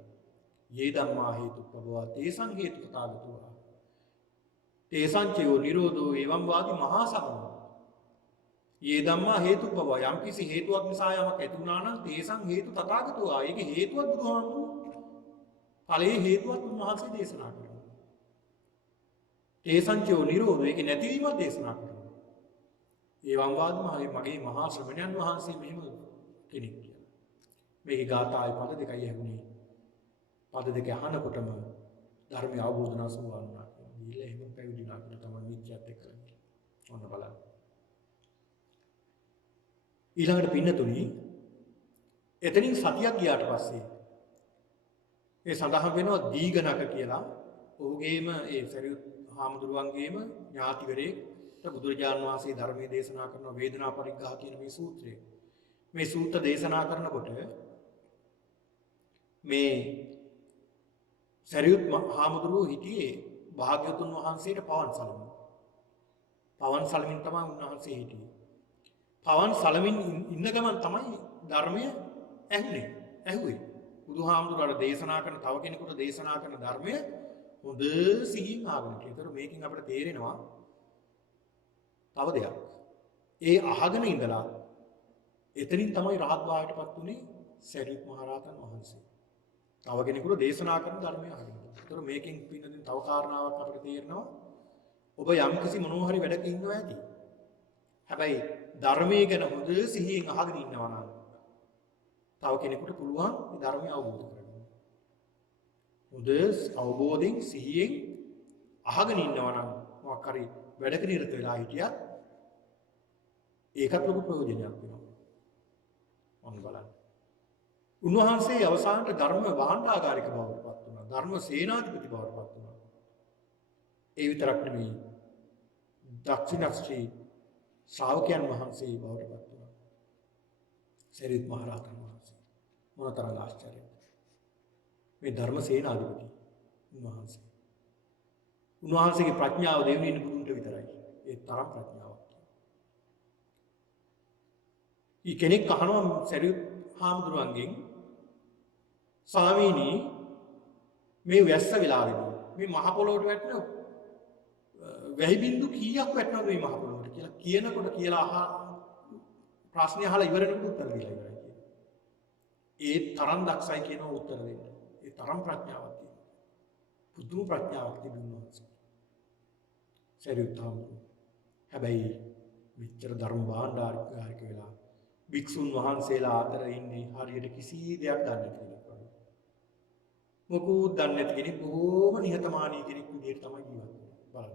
යේ ධම්මා හේතුප්පවා තේසං හේතු තථාගතෝ. තේසං චයෝ නිරෝධෝ එවං වාදි මහා සමනෝ. යේ ධම්මා හේතුප්පවා යම් කිසි හේතුවක් නිසා යමක් ඇති වුණා නම් තේසං හේතු තථාගතෝ. ඒකේ හේතුවක් බුදුහාමුදුරුවෝ ඵලයේ හේතුවක් උන්වහන්සේ දේශනා කරනවා. තේසං චයෝ නිරෝධෝ ඒකේ නැතිවීමක් දේශනා කරනවා. එවං වාදි මගේ මහා ශ්‍රමණයන් වහන්සේ මෙහෙම කෙනෙක් කියලා. මේකේ ගාථාවේ පද දෙකයි ඇහුනේ. පද දෙක අහනකොටම ධර්මය අවබෝධ නැසුවා. ඊළ එහෙම පැවිදිලා කියලා තමයි මිත්‍යත් එක්ක ඔන්න බලන්න. ඊළඟට පින්නතුනි එතනින් සතියක් ගියාට පස්සේ ඒ සඳහන් වෙනවා දීඝනක කියලා. ඔහුගේම ඒ සරියුත් හාමුදුරුවන්ගේම ඥාතිවරයෙක්ට බුදුරජාණන් වහන්සේ ධර්මයේ දේශනා කරන වේදනා පරිග්‍රහ කියන මේ සූත්‍රය. මේ සූත්‍ර දේශනා කරනකොට මේ සරියුත් හාමුදුරුවෝ හිටියේ භාග්‍යවතුන් වහන්සේට පවන් සලමින්. පවන් සලමින් තමයි උන්වහන්සේ හිටියේ. පවන් සලමින් ඉන්න ගමන් තමයි ධර්මය ඇහුවේ. බුදුහාමුදුරුවෝ දේශනා කරන තව කෙනෙකුට දේශනා කරන ධර්මය හොඳ සිහින් ආගෙන. ඒතර මේකෙන් අපිට තේරෙනවා තව දෙයක්. ඒ අහගෙන ඉඳලා එතනින් තමයි රහත් භාවයටපත් උනේ සරියුත් මහරහතන් වහන්සේ. තව කෙනෙකුට දේශනා කරන ධර්මය අහගෙන. ඒතර මේකෙන් පින්නදින් තව කාරණාවක් අපිට තේරෙනවා. ඔබ යම් කිසි මොනවා හරි වැඩක ඉන්නවා ඇති. හැබැයි ධර්මයේ ගැන හොඳ සිහියෙන් අහගෙන ඉන්නවා නම් තව කෙනෙකුට පුළුවන් මේ ධර්මය අවබෝධ කරගන්න. හොඳ අවබෝධයෙන් සිහියෙන් අහගෙන ඉන්නවා නම් මොකක් හරි වැඩක නිරත වෙලා හිටියත් ඒකත් ලොකු ප්‍රයෝජනයක් වෙනවා. ඔන්න බලන්න. උන්වහන්සේ අවසානට ධර්ම වහන්ඩාගාරික බවට පත් වුණා. ධර්ම සේනාධිපති බවට පත් වුණා. ඒ විතරක් නෙමෙයි දක්ෂිණශ්‍රී ශ්‍රාවකයන් වහන්සේ බවට පත් වුණා. සරියුත් මහරහතන් වහන්සේ. මොනතරම් ආශ්චර්යද. මේ ධර්ම සේනාධිපති උන්වහන්සේ. උන්වහන්සේගේ ප්‍රඥාව දෙවියන් බුදුන්ට විතරයි. ඒ තරම් ප්‍රඥාවක්. ඊ කෙනෙක් අහනවා සරියුත් හාමුදුරුවන්ගෙන් ස්වාමීනි මේ වැස්ස වෙලාවේදී මේ මහ පොළොවට වැටෙන වැහි බින්දු කීයක් වැටෙනවද මේ මහ පොළොවට කියලා කියනකොට කියලා ප්‍රශ්නේ අහලා ඉවර වෙනකොට උත්තර දීලා ඉවරයි කියන්නේ. ඒ තරම් දක්ෂයි කියන උත්තර දෙන්න. ඒ තරම් ප්‍රඥාවක් තියෙනවා. පුදුම ප්‍රඥාවක් තිබුණා. සරියුත් හාමුදුරුවෝ. හැබැයි විතර ධර්ම භාණ්ඩාරික වෙලා භික්ෂුන් වහන්සේලා අතර ඉන්නේ හරියට කිසි දෙයක් දන්නේ නැති කෙනෙක් වගේ. මොකුත් දන්නේ නැති කෙනෙක් බොහොම නිහතමානී කෙනෙක් විදිහට තමයි ජීවත් වෙන්නේ. බලන්න.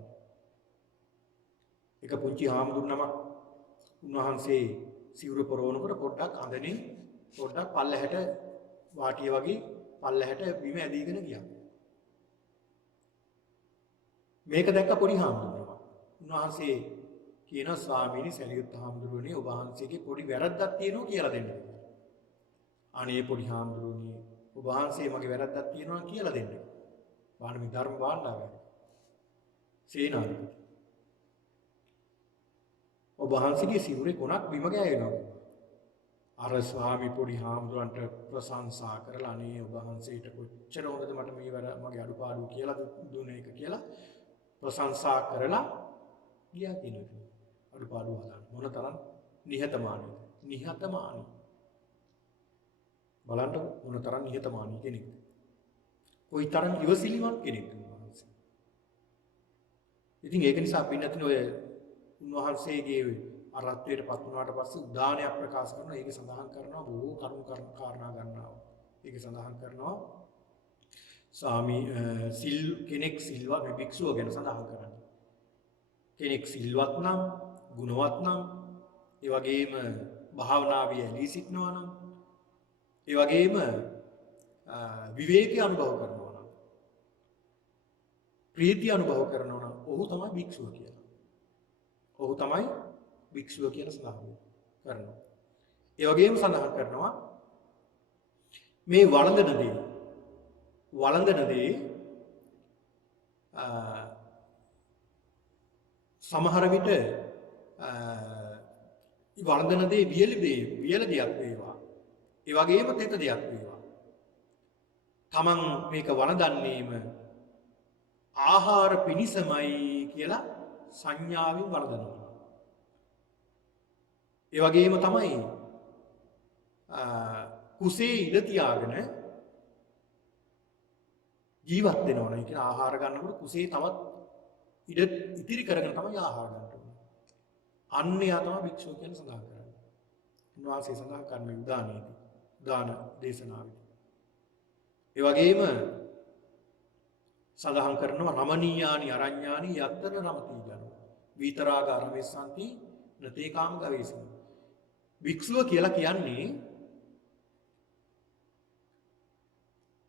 එක පුංචි හාමුදුරු නමක් උන්වහන්සේ සිවුර පොරවනකොට පොඩ්ඩක් අඳනේ පොඩ්ඩක් පල්ලහැට වාටිය වගේ පල්ලහැට බිම ඇදීගෙන ගියා. මේක දැක්ක පොඩි හාමුදුරුවෝ. උන්වහන්සේ කියන ස්වාමීනි සරියුත් හාමුදුරුවනේ ඔබ වහන්සේගේ පොඩි වැරද්දක් තියෙනවා කියලා දෙන්න. අනේ පොඩි හාමුදුරුවනේ ඔබ වහන්සේ මගේ වැරද්දක් තියෙනවා කියලා දෙන්න. බාහන මේ ධර්ම භාණ්ඩාගාරය. සේනාධිපති. ඔබ වහන්සේගේ සිවුරේ කොනක් බිම ගෑවෙනවා. අර ස්වාමී පොඩි හාමුදුරන්ට ප්‍රශංසා කරලා අනේ ඔබ වහන්සේට කොච්චර හොඳද මට මේ මගේ අඩුපාඩු කියලා දුන්න එක කියලා ප්‍රශංසා කරලා ගියා කියනවා. අඩුපාඩු හදාන්න. මොනතරම් නිහතමානීද? නිහතමානී. බලන්න මොනතරම් නිහතමානී කෙනෙක්ද? කොයිතරම් ඉවසිලිමත් කෙනෙක්ද උන්වහන්සේ. ඉතින් ඒක නිසා පින්නතින ඔය උන්වහන්සේගේ අරහත්ත්වයට පත් වුණාට පස්සේ උදානයක් ප්‍රකාශ කරනවා. ඒක සඳහන් කරනවා බොහෝ කරුණු කාරණා ගන්නවා. ඒක සඳහන් කරනවා සිල් කෙනෙක් සිල්වත් මේ භික්ෂුව ගැන සඳහන් කරන්නේ. කෙනෙක් සිල්වත් නම්, ගුණවත් නම්, ඒ වගේම භාවනාවේ ඇලී සිටිනවා නම්, ඒ වගේම විවේකී අනුභව කරනවා නම්, ප්‍රීතිය අනුභව කරනවා නම්, ඔහු තමයි භික්ෂුව කියලා. ඔහු තමයි භික්ෂුව කියලා සඳහන් කරනවා. ඒ වගේම සඳහන් කරනවා මේ වළඳන දේ සමහර විට වළඳන දේ වියලි දෙයක් වේවා. ඒ වගේම තෙත දෙයක් වේවා. තමන් මේක වළඳන්නේම ආහාර පිණිසමයි කියලා සංඥාවෙන් වළඳනවා. ඒ වගේම තමයි කුසේ ඉඳ තියාගෙන ජීවත් වෙනවා නේ. කියන ආහාර ගන්නකොට කුසේ තවත් ඉඩ ඉතිරි කරගෙන තමයි ආහාර ගන්න ඕනේ. අන්‍යයා තමයි භික්ෂුව කියලා සඳහන් කරන්නේ. උන්වහන්සේ සඳහන් කරන්නේ උදාන දේශනාවේ. ඒ වගේම සඳහන් කරනවා රමණීයානි අරඤ්ඤානි යත්තන රමති ජනෝ විතරාග අරමෙස්සන්ති නතේ කාම ගවේසන. භික්ෂුව කියලා කියන්නේ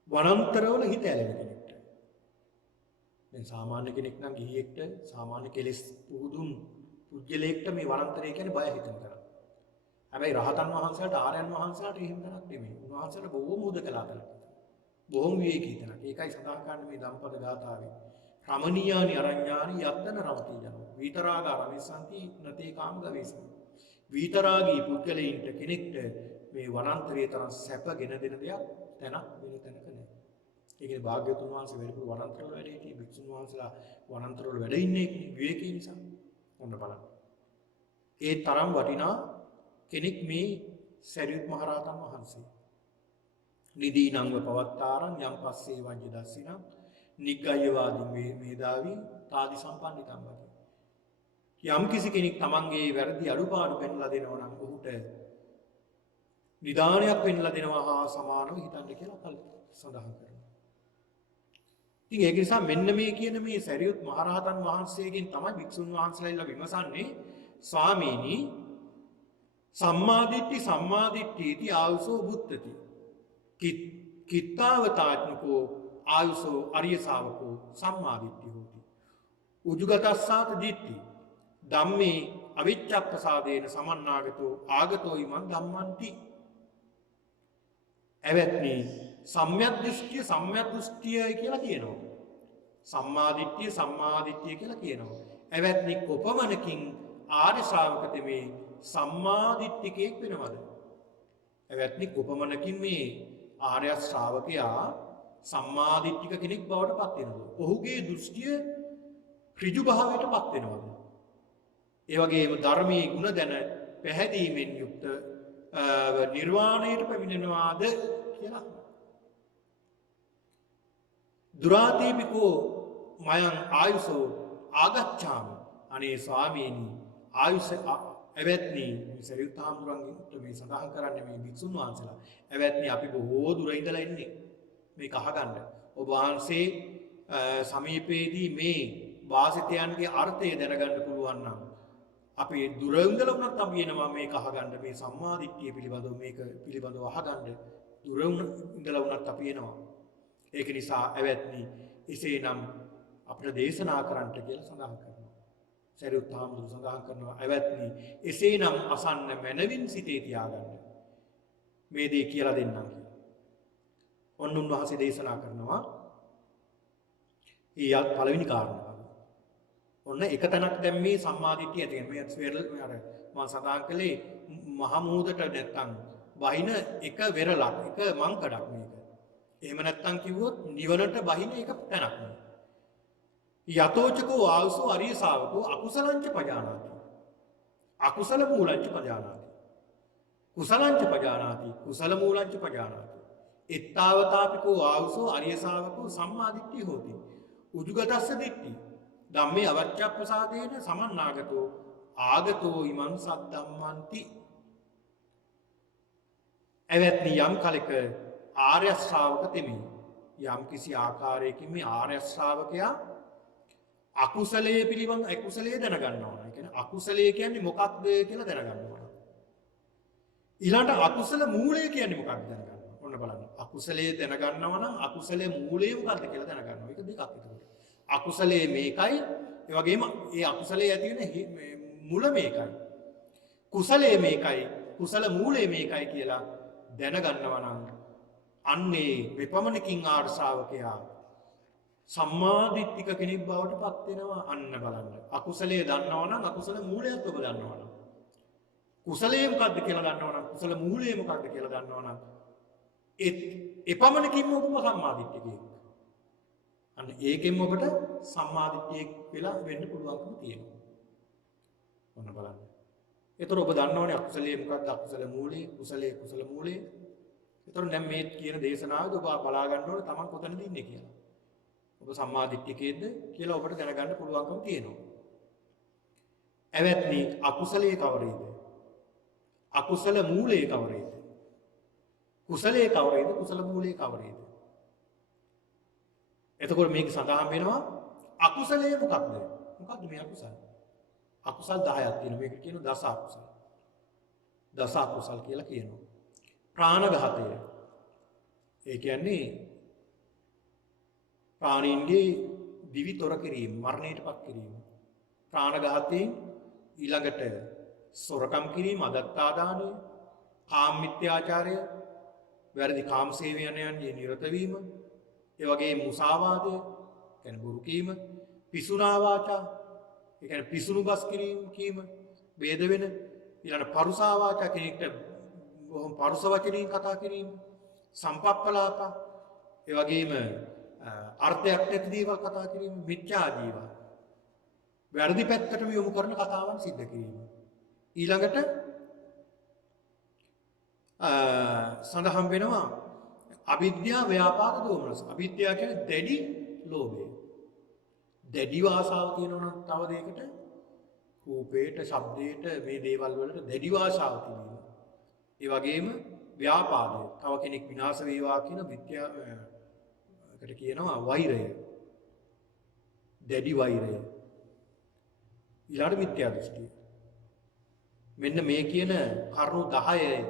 වනාන්තරවල හිත ඇලෙන කෙනෙක්ට. දැන් සාමාන්‍ය කෙනෙක් නම් ගිහියෙක්ට සාමාන්‍ය කෙලෙස් පුහුදුන් පුජ්‍යලයකට මේ වනාන්තරය කියන්නේ බය හිතන තරම්. හැබැයි රහතන් වහන්සේලාට ආර්යයන් වහන්සේලාට එහෙම තැනක් නෙමෙයි. උන්වහන්සේලාට බොහෝම උදකලා තැනක්. බොහොම විවේකී තැනක්. ඒකයි සඳහන් කරන්නේ මේ ධම්පද ගාථාවේ. රමණීයානි අරඤ්ඤානි යත්තන රමති ජනෝ විතරාග අරමෙස්සන්ති නතේ කාම ගවේසන. විතරාගී පුද්ගලයින්ට කෙනෙක්ට මේ වනාන්තරයේ තරම් සැපගෙන දෙන දෙයක් තැනක් වෙන තැනක නැහැ. ඒ කියන්නේ භාග්‍යවතුන් වහන්සේ වැඩිපුර වනාන්තරවල වැඩ සිටි භික්ෂුන් වහන්සේලා වනාන්තරවල වැඩ ඉන්නේ විවේකී නිසා. ඔන්න බලන්න. ඒ තරම් වටිනා කෙනෙක් මේ සරියුත් මහ රහතන් වහන්සේ. නිදීනංව පවත්තාරං යම් පස්සේ වජ්‍ය දස්සිනං නිග්ගයවාදීන් මේදාවි තාදි සම්පන්නිතම් වගේ. යම් කිසි කෙනෙක් තමන්ගේ වැරදි අඩුපාඩු පෙන්ලා දෙනවා නම් ඔහුට නිදානයක් පෙන්ලා දෙනවා හා සමානව හිතන්න කියලා සඳහන් කරනවා. ඉතින් ඒක නිසා මෙන්න මේ කියන මේ සරියුත් මහ රහතන් වහන්සේගෙන් තමයි භික්ෂුන් වහන්සේලා විමසන්නේ ස්වාමීනි සම්මාදිට්ඨි ආයුසෝ බුද්ධති කිත්තාවතාත්මකෝ ආයුසෝ අරිය ශාවකෝ සම්මාදිට්ඨි හෝති උජුගතස්සාත දිට්ඨි ධම්මේ අවිච්ඡප්පසාදේන සමන්නාගතෝ ආගතෝ ඉමං ධම්මන්ති. එවත්නි සම්‍යක් දෘෂ්ටිය කියලා කියනවා. සම්මාදිට්ඨිය කියලා කියනවා. එවත්නි කොපමණකින් ආර්ය ශ්‍රාවක තෙමේ සම්මාදිට්ඨිකෙක් වෙනවද? එවත්නි කොපමණකින් මේ ආර්ය ශ්‍රාවකයා සම්මාදිට්ඨික කෙනෙක් බවට පත් වෙනවද? ඔහුගේ දෘෂ්ටිය ඍජු භාවයට පත් වෙනවද? ඒ වගේම ධර්මයේ ගුණ දැන පැහැදීමෙන් යුක්ත නිර්වාණයට පැමිණෙනවාද කියලා. දුරාතීපිකෝ මයං ආයුසෝ ආගච්ඡාමි. අනේ ස්වාමීනි ආයුෂ එවත්නි සරියුත් හාමුදුරන්ගේ මේ සඳහන් කරන්නේ මේ භික්ෂුන් වහන්සේලා. එවත්නි අපි බොහෝ දුර ඉඳලා ඉන්නේ මේක අහගන්න. ඔබ වහන්සේ සමීපයේදී මේ වාසිතයන්ගේ අර්ථය දැනගන්න පුළුවන් නම් අපි දුර ඉඳලා වුණත් අපි එනවා මේක අහගන්න මේ සම්මාදිට්ඨිය පිළිබඳව මේක පිළිබඳව අහගන්න දුර ඉඳලා වුණත් අපි එනවා. ඒක නිසා එවත්නි එසේනම් අපිට දේශනා කරන්නට කියලා සඳහන් කරනවා. සරියුත් හාමුදුරුවෝ සඳහන් කරනවා එවත්නි එසේනම් අසන්න මනවින් සිතේ තියාගන්න මේ දේ කියලා දෙන්නම් කියලා. ඔන්න උන්වහන්සේ දේශනා කරනවා ඊයත් පළවෙනි කාරණාව. ඔන්න එක තැනක් දැන් මේ සම්මාදිට්ඨිය ඇති වෙන මේ අර මම සඳහන් කළේ මහ මුහුදට නැත්තම් බහින එක වෙරළක් එක මංකඩක් මේක. එහෙම නැත්තම් කිව්වොත් නිවනට බහින එක තැනක් නේ. යතෝචකෝ ආවසෝ අරිය ශාවකෝ අකුසලංච පජානාති. අකුසල මූලංච පජානාති. කුසලංච පජානාති. කුසල මූලංච පජානාති. එත්තාවතාපිකෝ ආවුසෝ අරිය ශාවකෝ සම්මා දිට්ඨිය හෝති. උජුගතස්ස දිට්ඨි. ධම්මේ අවච්ඡප්පසාදේන සමන්නාගතෝ ආගතෝ ඉමං සද්ධම්මන්ති. එවත්නි යම් කලක ආර්ය ශ්‍රාවක තෙමි. යම් කිසි ආකාරයකින් මේ ආර්ය ශ්‍රාවකයා අකුසලයේ පිළිබඳ අකුසලයේ දැනගන්නවා. ඒ කියන්නේ අකුසලයේ කියන්නේ මොකක්ද කියලා දැනගන්නවා. ඊළඟට අකුසල මූලය කියන්නේ මොකක්ද දැනගන්නවා. ඔන්න බලන්න. අකුසලයේ දැනගන්නවා නම් අකුසලයේ මූලය මොකක්ද කියලා දැනගන්නවා. ඒක දෙකක් එතකොට. අකුසලයේ මේකයි, ඒ වගේම ඒ අකුසලයේ ඇති වෙන මුල මේකයි. කුසලයේ මේකයි, කුසල මූලය මේකයි කියලා දැනගන්නවා නම් අන්නේ මෙපමණකින් ආර්ය ශ්‍රාවකයා සම්මාදිට්ඨික කෙනෙක් බවට පත් වෙනවා. අන්න බලන්න. අකුසලයේ දන්නවා නම් අකුසල මූලයත් ඔබ දන්නවා නම්, කුසලයේ මොකක්ද කියලා දන්නවා නම්, කුසල මූලය මොකක්ද කියලා දන්නවා නම්, එපමණකින්ම ඔබ සම්මාදිට්ඨිකයෙක්. අන්න ඒකෙන් ඔබට සම්මාදිට්ඨියෙක් වෙලා වෙන්න පුළුවන්කම තියෙනවා. ඔන්න බලන්න. ඒතර ඔබ දන්නවනේ අකුසලයේ මොකක්ද, අකුසල මූලය, කුසලයේ කුසල මූලය. ඒතර දැන් මේ කියන දේශනාවද ඔබ බලා ගන්න ඕනේ තමන් කොතනද ඉන්නේ කියලා. ඔබ සම්මාදිට්ඨිකයේද කියලා ඔබට දැනගන්න පුළුවන්කම තියෙනවා. එවත්නි අකුසලයේ කවරේද? අකුසල මූලයේ කවරේද? කුසලයේ කවරේද? කුසල මූලයේ කවරේද? එතකොට මේක සඳහන් වෙනවා අකුසලයේ මොකක්ද? මොකක්ද මේ අකුසල? අකුසල් 10ක් තියෙනවා. මේක කියන දස අකුසල. දස අකුසල් කියලා කියනවා. ප්‍රාණඝාතය. ඒ කියන්නේ ප්‍රාණීන්ගේ දිවි තොර කිරීම, මරණයට පත් කිරීම. ප්‍රාණඝාතයෙන් ඊළඟට සොරකම් කිරීම, අදත්තාදානය, කාම මිත්‍යාචාරය, වැරදි කාම සේවයන්යන්ගේ නිරත වීම, ඒ වගේම මුසාවාදය, කියන්නේ බොරු කීම, පිසුනා වාචා, ඒ කියන්නේ පිසුණු බස් කීම, වේද වෙන, ඊළඟ පරුසා වාචා කෙනෙක්ට බොහොම පරුස වචනින් කතා කිරීම, සම්පප්පලාප, ඒ වගේම අර්ථයක් නැති දේවල් කතා කිරීම, මිත්‍යා ජීව, වැරදි පැත්තටම යොමු කරන කතාවන් සිද්ධ කිරීම. ඊළඟට සඳහන් වෙනවා අවිද්‍යා ව්‍යාපාද දෝමනස. අවිද්‍යාව කියන්නේ දැඩි ලෝභය. දැඩි ආශාව තියෙනවා නම් තව දෙයකට, රූපේට, ශබ්දේට, මේ දේවල් වලට දැඩි ආශාව තියෙනවා. ඒ වගේම ව්‍යාපාදය, තව කෙනෙක් විනාශ වේවා කියන විද්‍යාවකට කියනවා වෛරය. දැඩි වෛරය. ඊළඟ මිත්‍යා දෘෂ්ටිය. මෙන්න මේ කියන කරුණු 10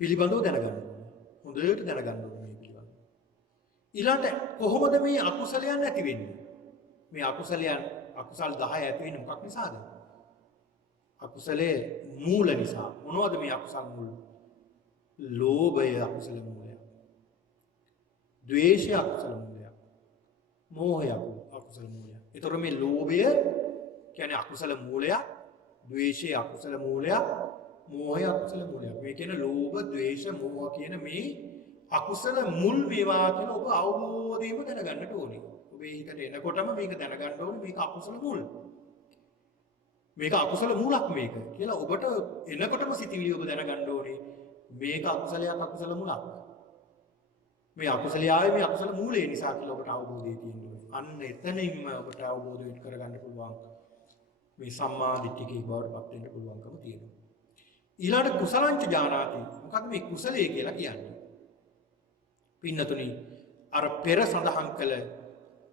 පිළිබඳව දැනගන්න ඕනේ. හොඳට දැනගන්න ඕනේ මේ පිළිබඳව. ඊළඟට කොහොමද මේ අකුසලයන් ඇති වෙන්නේ? මේ අකුසල් 10 ඇති වෙන්නේ මොකක් නිසාද? අකුසලයේ මූල නිසා. මොනවද මේ අකුසල් මූල? ලෝභය අකුසල මූලය. ද්වේෂය අකුසල මූලය. මෝහය අකුසල මූලය. ඒතර මේ ලෝභය කියන්නේ අකුසල මූලයක්, ද්වේෂය අකුසල මූලයක්, මෝහය අකුසල මූලයක්. මේ කියන ලෝභ, ද්වේෂ, මෝහ කියන මේ අකුසල මුල් මේවා කියන ඔබ අවබෝධයෙන්ම දැනගන්නට ඕනේ. ඔබේ හිතට එනකොටම මේක දැනගන්න ඕනේ මේක අකුසල මුල්. මේක අකුසල මූලක් මේක කියලා ඔබට එනකොටම සිතිවිලි ඔබ දැනගන්න ඕනේ මේක අකුසලයක්, අකුසල මුලක්. මේ අකුසලය ආවේ මේ අකුසල මූලය නිසා කියලා ඔබට අවබෝධය තියෙනවා. අන්න එතනින්ම ඔබට අවබෝධ වෙන්න කරගන්න පුළුවන් මේ සම්මා දිට්ඨිකේ බවට පත් වෙන්න පුළුවන්කම තියෙනවා. ඊළඟට කුසලංච ජානාති. මොකක්ද මේ කුසලයේ කියලා කියන්නේ? පින්නතුනි අර පෙර සඳහන් කළ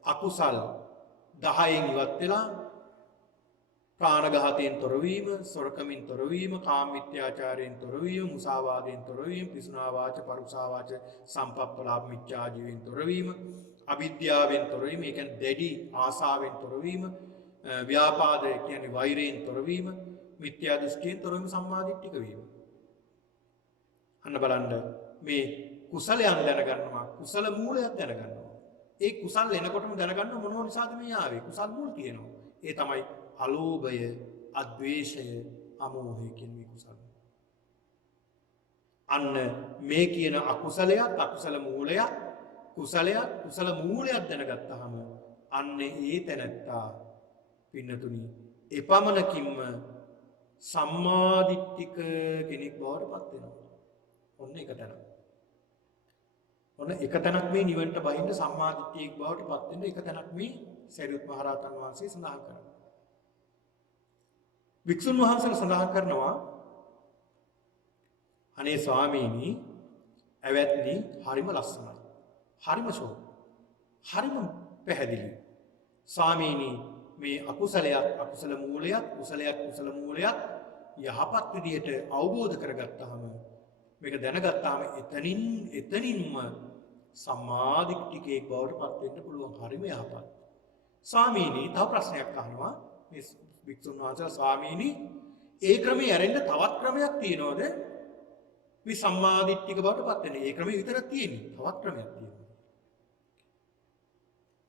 අකුසල් 10න් ඉවත් වෙලා ප්‍රාණඝාතයෙන් තොරවීම, සොරකමින් තොරවීම, කාම මිත්‍යාචාරයෙන් තොරවීම, මුසාවාදයෙන් තොරවීම, පිසුනා වාච, පරුසා වාච, සම්පප්පලාප මිත්‍යා ජීවෙන් තොරවීම, අවිද්‍යාවෙන් තොරවීම, ඒ කියන්නේ දැඩි ආසාවෙන් තොරවීම, ව්‍යාපාදය කියන්නේ වෛරයෙන් තොරවීම, මිත්‍යා දෘෂ්ටියෙන් තොරවීම, සම්මාදිට්ඨික වීම. අන්න බලන්න මේ කුසලයන් දැනගන්නවා, කුසල මූලයක් දැනගන්නවා. ඒ කුසල් එනකොටම දැනගන්න මොනව නිසාද මේ ආවේ? කුසල් මුල් තියෙනවා. ඒ තමයි අලෝභය, අද්වේෂය, අමෝහය කියන මේ කුසල. අන්න මේ කියන අකුසලයක්, අකුසල මූලයක්, කුසලයක්, කුසල මූලයක් දැනගත්තාම අන්න ඒ තැනත්තා පින්නතුනි එපමණකින්ම සම්මාදිට්ඨික කෙනෙක් බවට පත් වෙනවා. ඔන්න එක තැනක්. ඔන්න එක තැනක් මේ නිවනට බහින්න සම්මාදිට්ඨියෙක් බවට පත් වෙන්න එක තැනක් මේ සරියුත් මහ රහතන් වහන්සේ සඳහන් කරනවා. වික්ෂුන් වහන්සේලා සඳහන් කරනවා අනේ ස්වාමීනි ඇවැත්නි හරිම ලස්සනයි. හරිම ශෝක. හරිම පැහැදිලි. ස්වාමීනි මේ අකුසලයක් අකුසල මූලයක් කුසලයක් කුසල මූලයක් යහපත් විදියට අවබෝධ කරගත්තාම මේක දැනගත්තාම එතනින්ම සම්මාදිට්ඨිකයෙක් බවට පත් වෙන්න පුළුවන්. හරිම යහපත්. ස්වාමීනි තව ප්‍රශ්නයක් අහනවා මේ වික්ෂුන් වහන්සේලා ස්වාමීනි ඒ ක්‍රමයේ ඇරෙන්න තවත් ක්‍රමයක් තියෙනවද? මේ සම්මාදිට්ඨික බවට පත් වෙන්නේ. ඒ ක්‍රමයේ විතරක් තියෙන්නේ. තවත් ක්‍රමයක් තියෙනවා.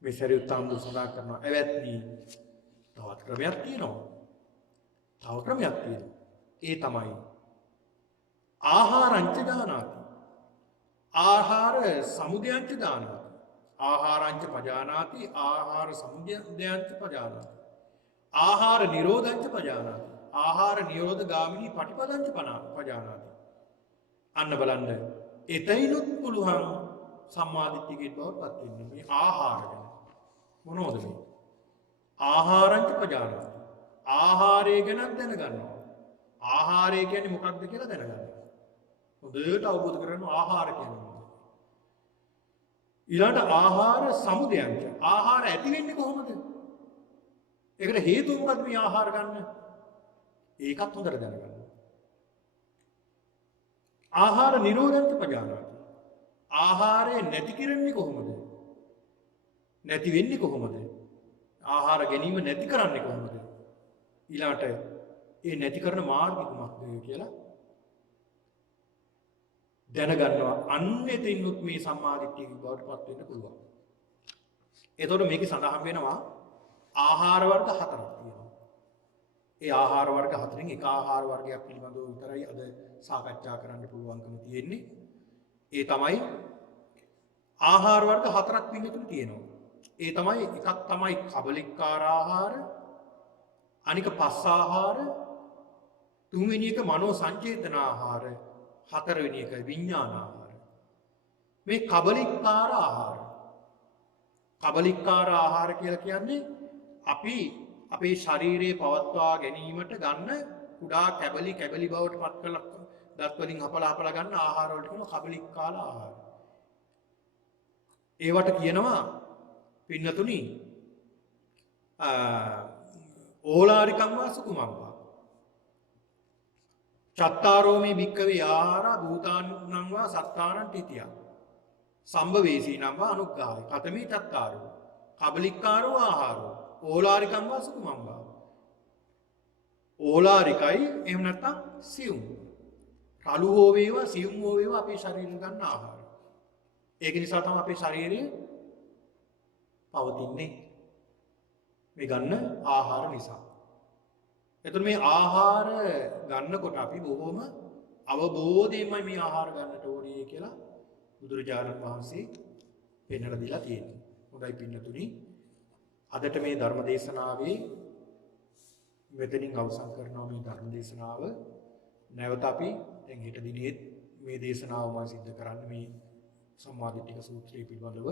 මේ සරියුත් හාමුදුරුවෝ සඳහන් කරනවා එවැත්නි තවත් ක්‍රමයක් තියෙනවා. තව ක්‍රමයක් තියෙනවා. ඒ තමයි ආහාරංච දානාති. ආහාර සමුදයංච දානාති. ආහාරංච පජානාති. ආහාර සමුදයංච පජානාති. ආහාර නිරෝධංච පජානාති. ආහාර නිරෝධ ගාමිනී පටිපදංච පජානාති. අන්න බලන්න එතයිනුත් පුළුවන් සම්මාදිට්ඨිකෙත් බවට පත් වෙන්න. මේ ආහාර ගැන මොනවද මේ? ආහාරංච පජානාති. ආහාරය ගැන දැනගන්නවා. ආහාරය කියන්නේ මොකක්ද කියලා දැනගන්නවා. හොඳට අවබෝධ කරගන්න ආහාර කියන්නේ මොකක්ද? ඊළඟට ආහාර සමුදයංච. ආහාර ඇති වෙන්නේ කොහොමද? ඒකට හේතුව මොකක්ද මේ ආහාර ගන්න? ඒකත් හොඳට දැනගන්න. ආහාර නිරෝධංච පජානාති. ආහාරය නැති කරන්නේ කොහොමද? නැති වෙන්නේ කොහොමද? ආහාර ගැනීම නැති කරන්නේ කොහොමද? ඊළාට ඒ නැති කරන මාර්ගය කුමක්ද කියලා දැනගන්නවා. අන්න එතින්නුත් මේ සම්මාදිට්ඨිය බවට පත් වෙන්න පුළුවන්. එතකොට මේකේ සඳහන් වෙනවා ආහාර වර්ග හතරක් තියෙනවා. ඒ ආහාර වර්ග හතරෙන් එක ආහාර වර්ගයක් පිළිබඳව විතරයි අද සාකච්ඡා කරන්න පුළුවන්කම තියෙන්නේ. ඒ තමයි ආහාර වර්ග හතරක් පිළිතුරු තියෙනවා. ඒ තමයි එකක් තමයි කබලිකාර ආහාර, අනික පස් ආහාර, තුන්වෙනි එක මනෝ සංචේතන ආහාර, හතරවෙනි එක විඥාන ආහාර. මේ කබලිකාර ආහාර. කබලිකාර ආහාර කියලා කියන්නේ අපි අපේ ශරීරයේ පවත්වා ගැනීමට ගන්න කුඩා කැබලි බවට පත් කරලා දත් වලින් හපලා ගන්න ආහාර වලට කියනවා කබලිකාර ආහාර. ඒවට කියනවා පින්නතුනි ඕලාරිකම් වා සුකුමම් වා. චත්තාරෝමේ භික්කවේ ආහාර භූතානම් වා සත්තානං තිතිය. සම්භවේසීනම් වා අනුග්ගාය. කතමේ චත්තාරෝ. කබලිකාරෝ ආහාරෝ. ඕලාරිකම් වා සුකුමම් වා. ඕලාරිකයි එහෙම නැත්නම් සියුම්. රළු හෝ වේවා සියුම් හෝ වේවා අපේ ශරීරයෙන් ගන්න ආහාර. ඒක නිසා තමයි අපේ ශරීරය පවතින්නේ. මේ ගන්න ආහාර නිසා. එතකොට මේ ආහාර ගන්නකොට අපි බොහොම අවබෝධයෙන්මයි මේ ආහාර ගන්නට ඕනේ කියලා බුදුරජාණන් වහන්සේ පෙන්වලා දීලා තියෙනවා. හොඳයි පින්නතුනි. අදට මේ ධර්ම දේශනාවේ මෙතනින් අවසන් කරනවා මේ ධර්ම දේශනාව. නැවත අපි දැන් හෙට දිනේ මේ දේශනාව මම සිද්ධ කරන්නේ මේ සම්මාදිට්ඨික සූත්‍රය පිළිබඳව.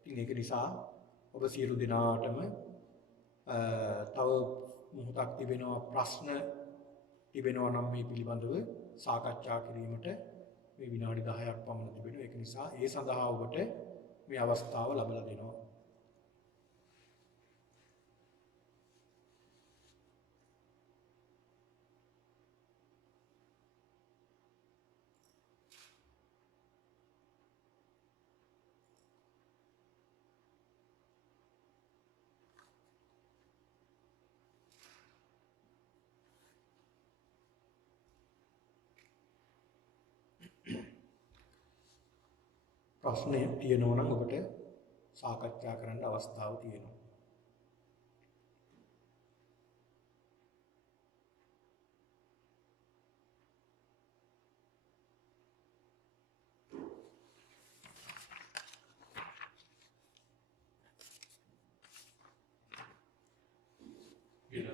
ඉතින් ඒක නිසා ඔබ සියලු දෙනාටම තව මොහොතක් තිබෙනවා ප්‍රශ්න තිබෙනවා නම් මේ පිළිබඳව සාකච්ඡා කිරීමට මේ විනාඩි 10ක් පමණ තිබෙනවා. ඒක නිසා ඒ සඳහා ඔබට මේ අවස්ථාව ලැබලා දෙනවා. ප්‍රශ්න තියෙනවා නම් ඔබට සාකච්ඡා කරන්න අවස්ථාව තියෙනවා. Kita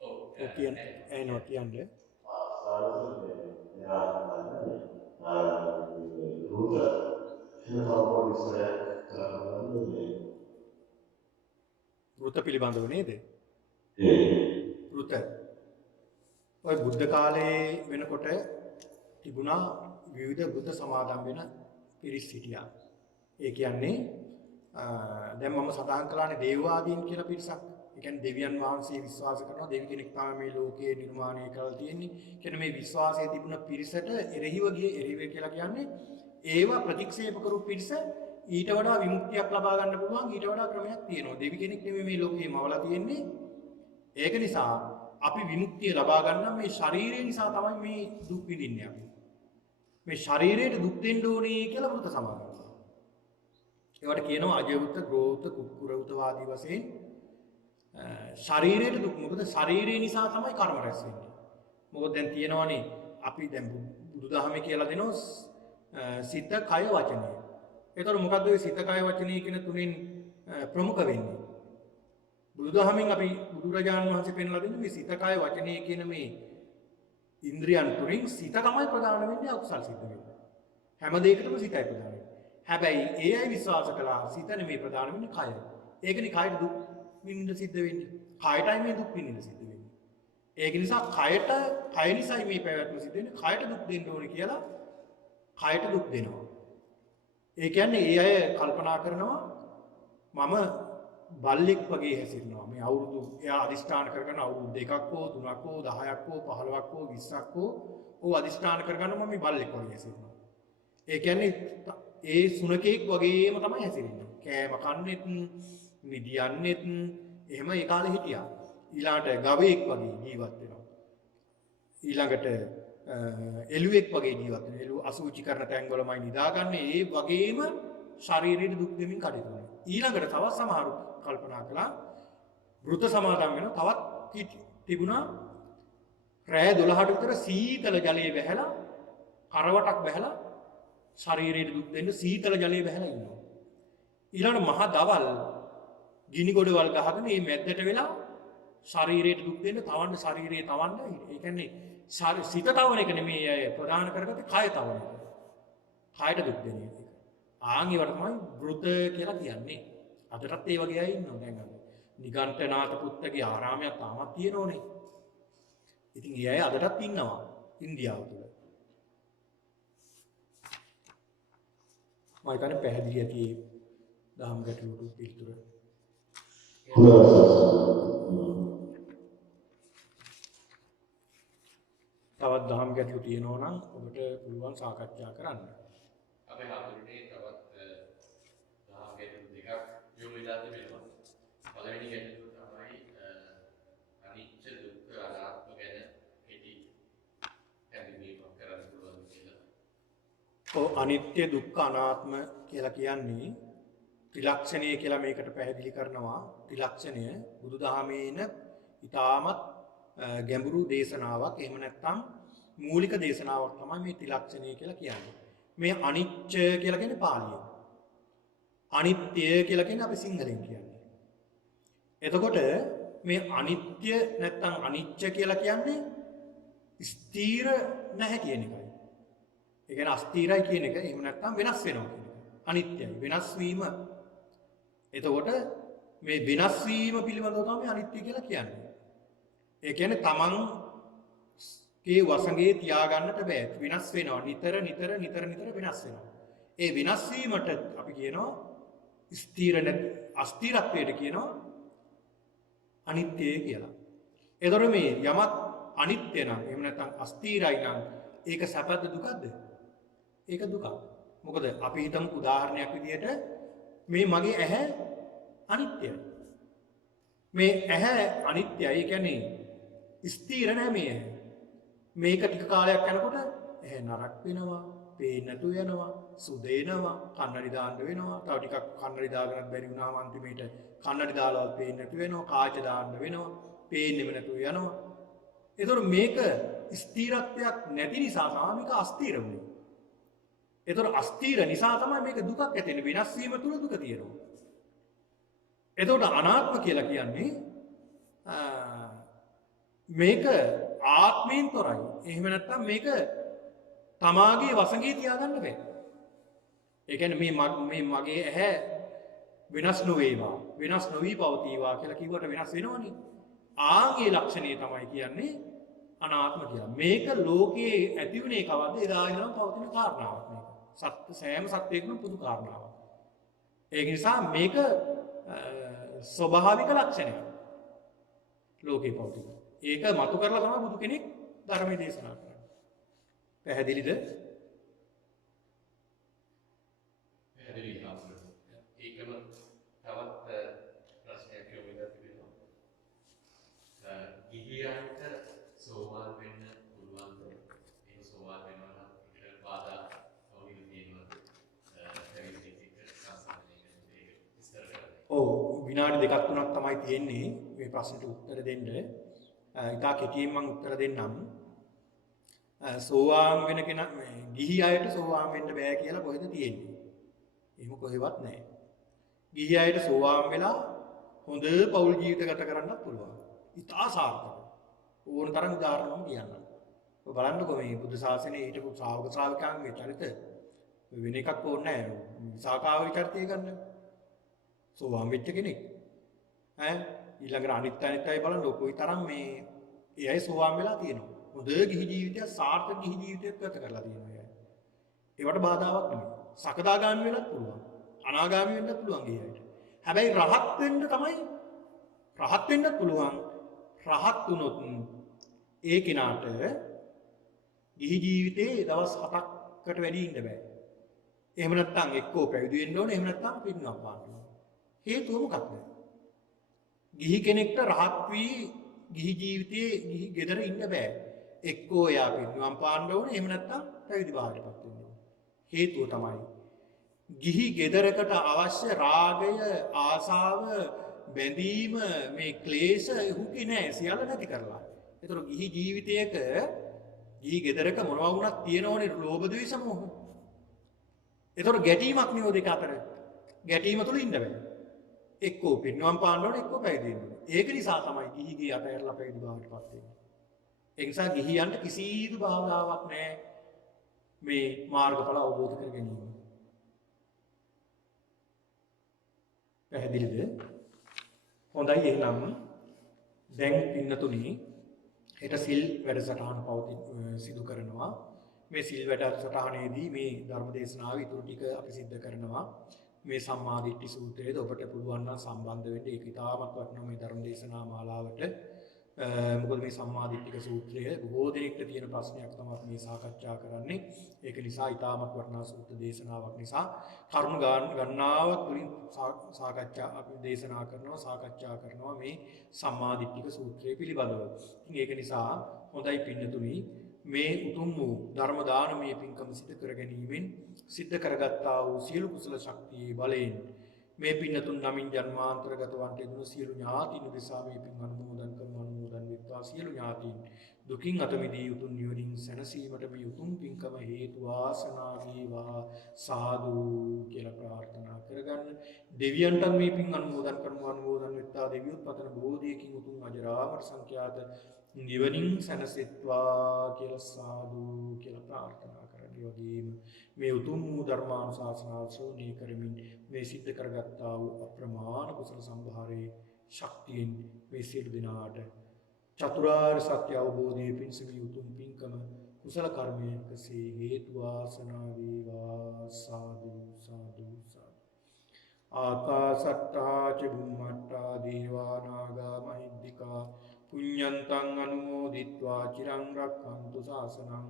Oke, oke Anda. වෘත පිළිබඳව නේද? වෘත. ඔය බුද්ධ කාලයේ වෙනකොට තිබුණා විවිධ බුද්ධ සමාදම් වෙන පිරිස් හිටියා. ඒ කියන්නේ දැන් මම සඳහන් කළානේ දේවවාදීන් කියලා පිරිසක්. ඒ කියන්නේ දෙවියන් වහන්සේ විශ්වාස කරනවා දෙවි කෙනෙක් තමයි මේ ලෝකයේ නිර්මාණය කරලා තියෙන්නේ. කියන්නේ මේ විශ්වාසයේ තිබුණ පිරිසට එරෙහිව කියලා කියන්නේ ඒවා ප්‍රතික්ෂේප කරු පිරිස ඊට වඩා විමුක්තියක් ලබා ගන්න පුළුවන් ඊට වඩා ක්‍රමයක් තියෙනවා. දෙවි කෙනෙක් නෙමෙයි මේ ලෝකේ මවලා තියෙන්නේ. ඒක නිසා අපි විමුක්තිය ලබා ගන්න මේ ශරීරය නිසා තමයි මේ දුක් විඳින්නේ අපි. මේ ශරීරයට දුක් දෙන්න ඕනේ කියලා වෘත සමාදන්. ඒවට කියනවා අජයවෘත, ග්‍රෝවෘත, කුක්කුරවෘත ආදී වශයෙන් ශරීරයට දුක්. මොකද ශරීරය නිසා තමයි කර්ම රැස් වෙන්නේ. මොකද දැන් තියෙනවානේ අපි දැන් බුදුදහමේ කියලා දෙනවා සිත, කය, වචනය. ඒතර මොකද්ද ඔය සිත, කය, වචනය කියන තුنين ප්‍රමුඛ වෙන්නේ? බුදුදහමින් අපි බුදුරජාණන් වහන්සේ පෙන්ලා දෙන්නේ මේ සිත, කය, වචනය කියන මේ ඉන්ද්‍රියන් තුලින් සිත තමයි ප්‍රධාන වෙන්නේ අකුසල් සිද්ධ වෙන්නේ. හැම දෙයකටම සිතයි ප්‍රධාන වෙන්නේ. හැබැයි ඒ අය විශ්වාස කළා සිත නෙමෙයි ප්‍රධාන වෙන්නේ කය. ඒකනේ කයට දුක් විඳින්න සිද්ධ වෙන්නේ. කයටයි මේ දුක් විඳින්න සිද්ධ වෙන්නේ. ඒක නිසා කය නිසායි මේ පැවැත්ම සිද්ධ වෙන්නේ. කයට දුක් දෙන්න ඕනේ කියලා කයට දුක් දෙනවා. ඒ කියන්නේ ඒ අය කල්පනා කරනවා මම බල්ලෙක් වගේ හැසිරෙනවා. මේ අවුරුදු එයා අදිෂ්ඨාන කරගෙන අවුරුදු 2ක් හෝ 3ක් හෝ 10ක් හෝ 15ක් හෝ 20ක් හෝ ਉਹ අදිෂ්ඨාන කරගන්න මම මේ බල්ලෙක් වගේ හැසිරෙනවා. ඒ කියන්නේ ඒ සුනකෙක් වගේම තමයි හැසිරෙන්නේ. කෑම කන්නෙත්, මිදියන්නෙත් එහෙම ඒ කාලේ හිටියා. ඊළඟට ගවයෙක් වගේ ජීවත් වෙනවා. ඊළඟට එළුවෙක් වගේ ජීවත් වෙනවා. එළුව අසුචි කරන තැන්වලමයි නිදාගන්නේ. ඒ වගේම ශරීරයට දුක් දෙමින් කටයුතු කරනවා. ඊළඟට තවත් සමහරු කල්පනා කළා වෘත සමාදම් වෙන තවත් තිබුණා රෑ 12ට විතර සීතල ජලයේ වැහැලා කරවටක් බැහැලා ශරීරයට දුක් දෙන්න සීතල ජලයේ වැහැලා ඉන්නවා. ඊළඟට මහා දවල් ගිනි ගොඩවල් ගහගෙන මේ මැද්දට වෙලා ශරීරයට දුක් දෙන්න තවන්න ශරීරයේ තවන්න. ඒ කියන්නේ සිත තවන එක නෙමෙයි අය ප්‍රධාන කරගත්තේ කය තවන එක. කයට දුක් දෙන එක. ආන් ඒවට තමයි වෘත කියලා කියන්නේ. අදටත් ඒ වගේ අය ඉන්නවා දැන් අද. නිගණ්ඨනාථ පුත්තගේ ආරාමයක් තාමත් තියෙනෝනේ. ඉතින් ඒ අය අදටත් ඉන්නවා ඉන්දියාව තුළ. මම හිතන්නේ පැහැදිලි ඇති දහම් ගැටලුවට පිළිතුර. තවත් දහම් ගැටලු තියෙනවා නම් ඔබට පුළුවන් සාකච්ඡා කරන්න. අපේ හාමුදුරනේ තවත් දහම් ගැටලු දෙකක් යොමු වෙලා තිබෙනවා. පළවෙනි ගැටලුව තමයි අනිච්ච දුක්ඛ අනාත්ම ගැන කෙටි පැහැදිලිවීමක් කරන්න පුළුවන් කියලා. අනිත්‍ය දුක්ඛ අනාත්ම කියලා කියන්නේ ත්‍රිලක්ෂණය කියලා මේකට පැහැදිලි කරනවා. ත්‍රිලක්ෂණය බුදුදහමේන ඊටමත් ගැඹුරු දේශනාවක්. එහෙම නැත්නම් මූලික දේශනාවක් තමයි මේ ත්‍රිලක්ෂණය කියලා කියන්නේ. මේ අනිච්ච කියලා කියන්නේ පාලියෙන්. අනිත්‍ය කියලා කියන්නේ අපි සිංහලෙන් කියන්නේ. එතකොට මේ අනිත්‍ය නැත්නම් අනිච්ච කියලා කියන්නේ ස්ථීර නැහැ කියන එකයි. ඒ කියන්නේ අස්ථීරයි කියන එක. එහෙම නැත්නම් වෙනස් වෙනවා කියන එක. අනිත්‍යයි වෙනස් වීම. එතකොට මේ වෙනස් වීම පිළිබඳව තමයි අනිත්‍ය කියලා කියන්නේ. ඒ කියන්නේ තමන්ගේ වසඟේ තියාගන්නට බෑ. වෙනස් වෙනවා. නිතර වෙනස් වෙනවා. ඒ වෙනස් වීමට අපි කියනවා ස්ථීර නැති අස්ථීරත්වයට කියනවා අනිත්‍යය කියලා. ඒතර මේ යමක් අනිත්‍ය නම් එහෙම නැත්නම් අස්ථීරයි නම් ඒක සැපද දුකද? ඒක දුකක්. මොකද අපි හිතමු උදාහරණයක් විදිහට මේ මගේ ඇහැ අනිත්‍යයි. මේ ඇහැ අනිත්‍යයි. ඒ කියන්නේ ස්ථීර නැහැ මේ ඇහැ. මේක ටික කාලයක් යනකොට ඇහැ නරක් වෙනවා, පේන්නේ නැතු වෙනවා, සුදේනවා, කන්නඩි දාන්න වෙනවා. තව ටිකක් කන්නඩි දාගන්නත් බැරි වුණාම අන්තිමේට කන්නඩි දාලවත් පේන්නේ නැතු වෙනවා, කාච දාන්න වෙනවා, පේන්නේම නැතු වෙනවා. ඒතර මේක ස්ථීරත්වයක් නැති නිසා තමයි මේක අස්ථීර වුනේ. ඒතර අස්ථීර නිසා තමයි මේක දුකක් ඇති වෙන්නේ. වෙනස් වීම තුල දුක තියෙනවා. එතකොට අනාත්ම කියලා කියන්නේ මේක ආත්මයෙන් තොරයි. එහෙම නැත්නම් මේක තමාගේ වසඟේ තියාගන්න බෑ. ඒ කියන්නේ මේ මගේ ඇහැ වෙනස් නොවේවා, වෙනස් නොවි පවතිවා කියලා කිව්වට වෙනස් වෙනවනේ. ආන්ගේ ලක්ෂණය තමයි කියන්නේ අනාත්ම කියලා. මේක ලෝකයේ ඇති වුණේ කවද්ද? එදා ඉඳන් පවතින කාරණාවක් මේක. සත්‍ය සෑම සත්‍යයකම පුදු කාරණාවක්. ඒක නිසා මේක ස්වභාවික ලක්ෂණයක්. ලෝකේ පවතින. ඒක මතු කරලා තමයි බුදු කෙනෙක් ධර්මයේ දේශනා කරන්නේ. පැහැදිලිද? පැහැදිලි හම්බුනේ. ඒකම තවත් ප්‍රශ්නයක් යොමුලා තිබෙනවා. ගිහියන්ට සෝවාන් වෙන්න පුළුවන්ද? ඒක සෝවාන් වෙනවා නම් ඒකට බාධා වගේ තියෙනවද? ඔව් විනාඩි දෙකක් තුනක් තමයි තියෙන්නේ මේ ප්‍රශ්නට උත්තර දෙන්න. ඉතා කෙටියෙන් මම උත්තර දෙන්නම්. සෝවාන් වෙන කෙනා ගිහි අයට සෝවාන් වෙන්න බෑ කියලා කොහෙද තියෙන්නේ? එහෙම කොහෙවත් නැහැ. ගිහි අයට සෝවාන් වෙලා හොඳ පෞල් ජීවිත ගත කරන්නත් පුළුවන්. ඉතා සාර්ථකව. ඕන තරම් උදාහරණයක් කියන්නම්. ඔය බලන්නකෝ මේ බුද්ධ ශාසනයේ හිටපු ශ්‍රාවක ශ්‍රාවිකාන්ගේ චරිත වෙන එකක් ඕනේ නැහැ. විසාකාවේ චරිතය ගන්න. සෝවාන් වෙච්ච කෙනෙක්. ඊළඟට අනිත් අය බලන්න කොයි තරම් මේ ඒ අය සෝවාන් වෙලා තියෙනවා. හොඳ ගිහි ජීවිතයක් සාර්ථක ගිහි ජීවිතයක් ගත කරලා තියෙනවා. ඒවට බාධාවක් නෙමෙයි. සකදාගාමී වෙන්නත් පුළුවන්. අනාගාමී වෙන්නත් පුළුවන් ඒ අයට. හැබැයි රහත් වෙන්න තමයි රහත් වෙන්නත් පුළුවන්. රහත් වුණොත් ඒ කෙනාට ගිහි ජීවිතේ දවස් 7කට වැඩි ඉන්න බෑ. එහෙම නැත්නම් එක්කෝ පැවිදි වෙන්න ඕනේ, එහෙම නැත්නම් පිරිනිවන් පාන්න ඕනේ. හේතුව මොකක්ද? ගිහි කෙනෙක්ට රහත් වී ගිහි ජීවිතයේ ගිහි ගෙදර ඉන්න බෑ. එක්කෝ එයා පිරිනිවන් පාන්න ඕනේ, එහෙම නැත්නම් පැවිදි භාවයටපත් වෙන්න ඕනේ. හේතුව තමයි ගිහි ගෙදරකට අවශ්‍ය රාගය, ආසාව, බැඳීම, මේ ක්ලේශ හුකි නෑ සියල්ල නැති කරලා. ඒතර ගිහි ජීවිතයක ගිහි ගෙදරක මොනවා වුණත් තියෙනවනේ ලෝභ ද්වේෂ මොහ. ඒතර ගැටීමක් නේ ඔය දෙක අතර. ගැටීම තුල ඉන්න බෑ. එක්කෝ පිරිනිවන් පාන්න ඕනේ, එක්කෝ පැවිදි වෙන්න ඕනේ. ඒක නිසා තමයි ගිහිගේ අතහැරලා පැවිදි භාවයටපත් වෙන්නේ. ඒ නිසා ගිහියන්ට කිසිදු බාධාවක් නැහැ මේ මාර්ගඵල අවබෝධ කර ගැනීම. පැහැදිලිද? හොඳයි එහෙනම් දැන් පින්නතුනි හෙට සිල් වැඩසටහන සිදු කරනවා. මේ සිල් වැඩසටහනේදී මේ ධර්ම දේශනාව ඉතුරු ටික අපි සිද්ධ කරනවා. මේ සම්මාදිට්ඨි සූත්‍රයේද ඔබට පුළුවන් නම් සම්බන්ධ වෙන්න. ඒක ඉතාමත් වටිනා මේ ධර්ම දේශනා මාලාවට. මොකද මේ සම්මාදිට්ඨික සූත්‍රය බොහෝ දෙනෙක්ට තියෙන ප්‍රශ්නයක් තමයි මේ සාකච්ඡා කරන්නේ. ඒක නිසා ඉතාමත් වටිනා සූත්‍ර දේශනාවක් නිසා කරුණු ගණනාවක් වලින් අපි දේශනා කරනවා මේ සම්මාදිට්ඨික සූත්‍රය පිළිබඳව. ඒක නිසා හොඳයි පින්නතුනි මේ උතුම් වූ ධර්ම දානමය පින්කම සිදු කර ගැනීමෙන් සිද්ධ කරගත්තා වූ සියලු කුසල ශක්තියේ බලයෙන් මේ පින්නතුන් නමින් ජන්මාන්තරගත වන්ට දුන සියලු ඥාතින් උදෙසා මේ පින් අනුමෝදන් වෙත්වා. සියලු ඥාතීන් දුකින් අත මිදී උතුම් නිවනින් සැනසීමට මේ උතුම් පින්කම හේතු වාසනා වේවා සාදු කියලා ප්‍රාර්ථනා කරගන්න. දෙවියන්ට මේ පින් අනුමෝදන් වෙත්වා. දෙවියොත් පතන බෝධියකින් උතුම් අජරාමර සංඛ්‍යාත නිවනින් සැනසෙත්වා කියලා සාදු කියලා ප්‍රාර්ථනා කරන්න. ඒ වගේම මේ උතුම් ධර්මානුශාසනාව ශ්‍රවණය කරමින් මේ සිද්ධ කරගත්තා වූ අප්‍රමාණ කුසල සම්භාරයේ ශක්තියෙන් මේ සියලු දිනාට චතුරාර්ය සත්‍ය අවබෝධයේ පිණිස මේ උතුම් පින්කම කුසල කර්මයකසේ හේතු වාසනා වේවා සාදු සාදු සාදු. ආකාසට්ටා ච බුම්මට්ටා දේවා නාග මහිද්దికා පුඤ්ඤන්තං අනුමෝදිත්වා චිරං රක්ඛන්තු ශාසනං.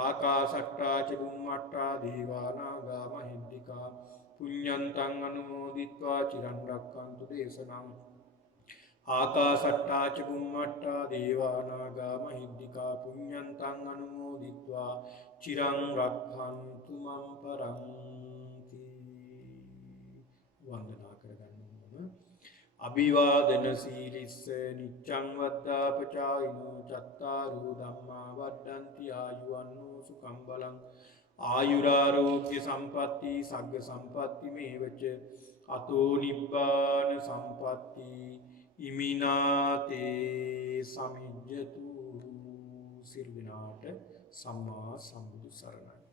ආකාසට්ටා ච බුම්මට්ටා දේවා නාග මහිද්దికා පුඤ්ඤන්තං අනුමෝදිත්වා චිරං රක්ඛන්තු දේශනං. ආකාසට්ටා ච බුම්මට්ටා දේවා නාග මහිද්దికා පුඤ්ඤන්තං අනුමෝදිත්වා චිරං රක්ඛන්තු මම් පරන්ති. වන්දනා කරගන්න ඕන. අභිවාදන සීලිස්ස නිච්ඡං වද්දාපචායිනෝ චත්තාරෝ ධම්මා වඩ්ඩන්ති ආයුවන්නෝ සුඛං බලං ආයුරාෝග්‍ය සම්පatti සග්ග සම්පatti මේවච අතෝ නිබ්බාන සම්පatti ඉමිනාතේ සමිජ්ජතු. සියලු දෙනාට සම්මා සම්බුදු සරණයි.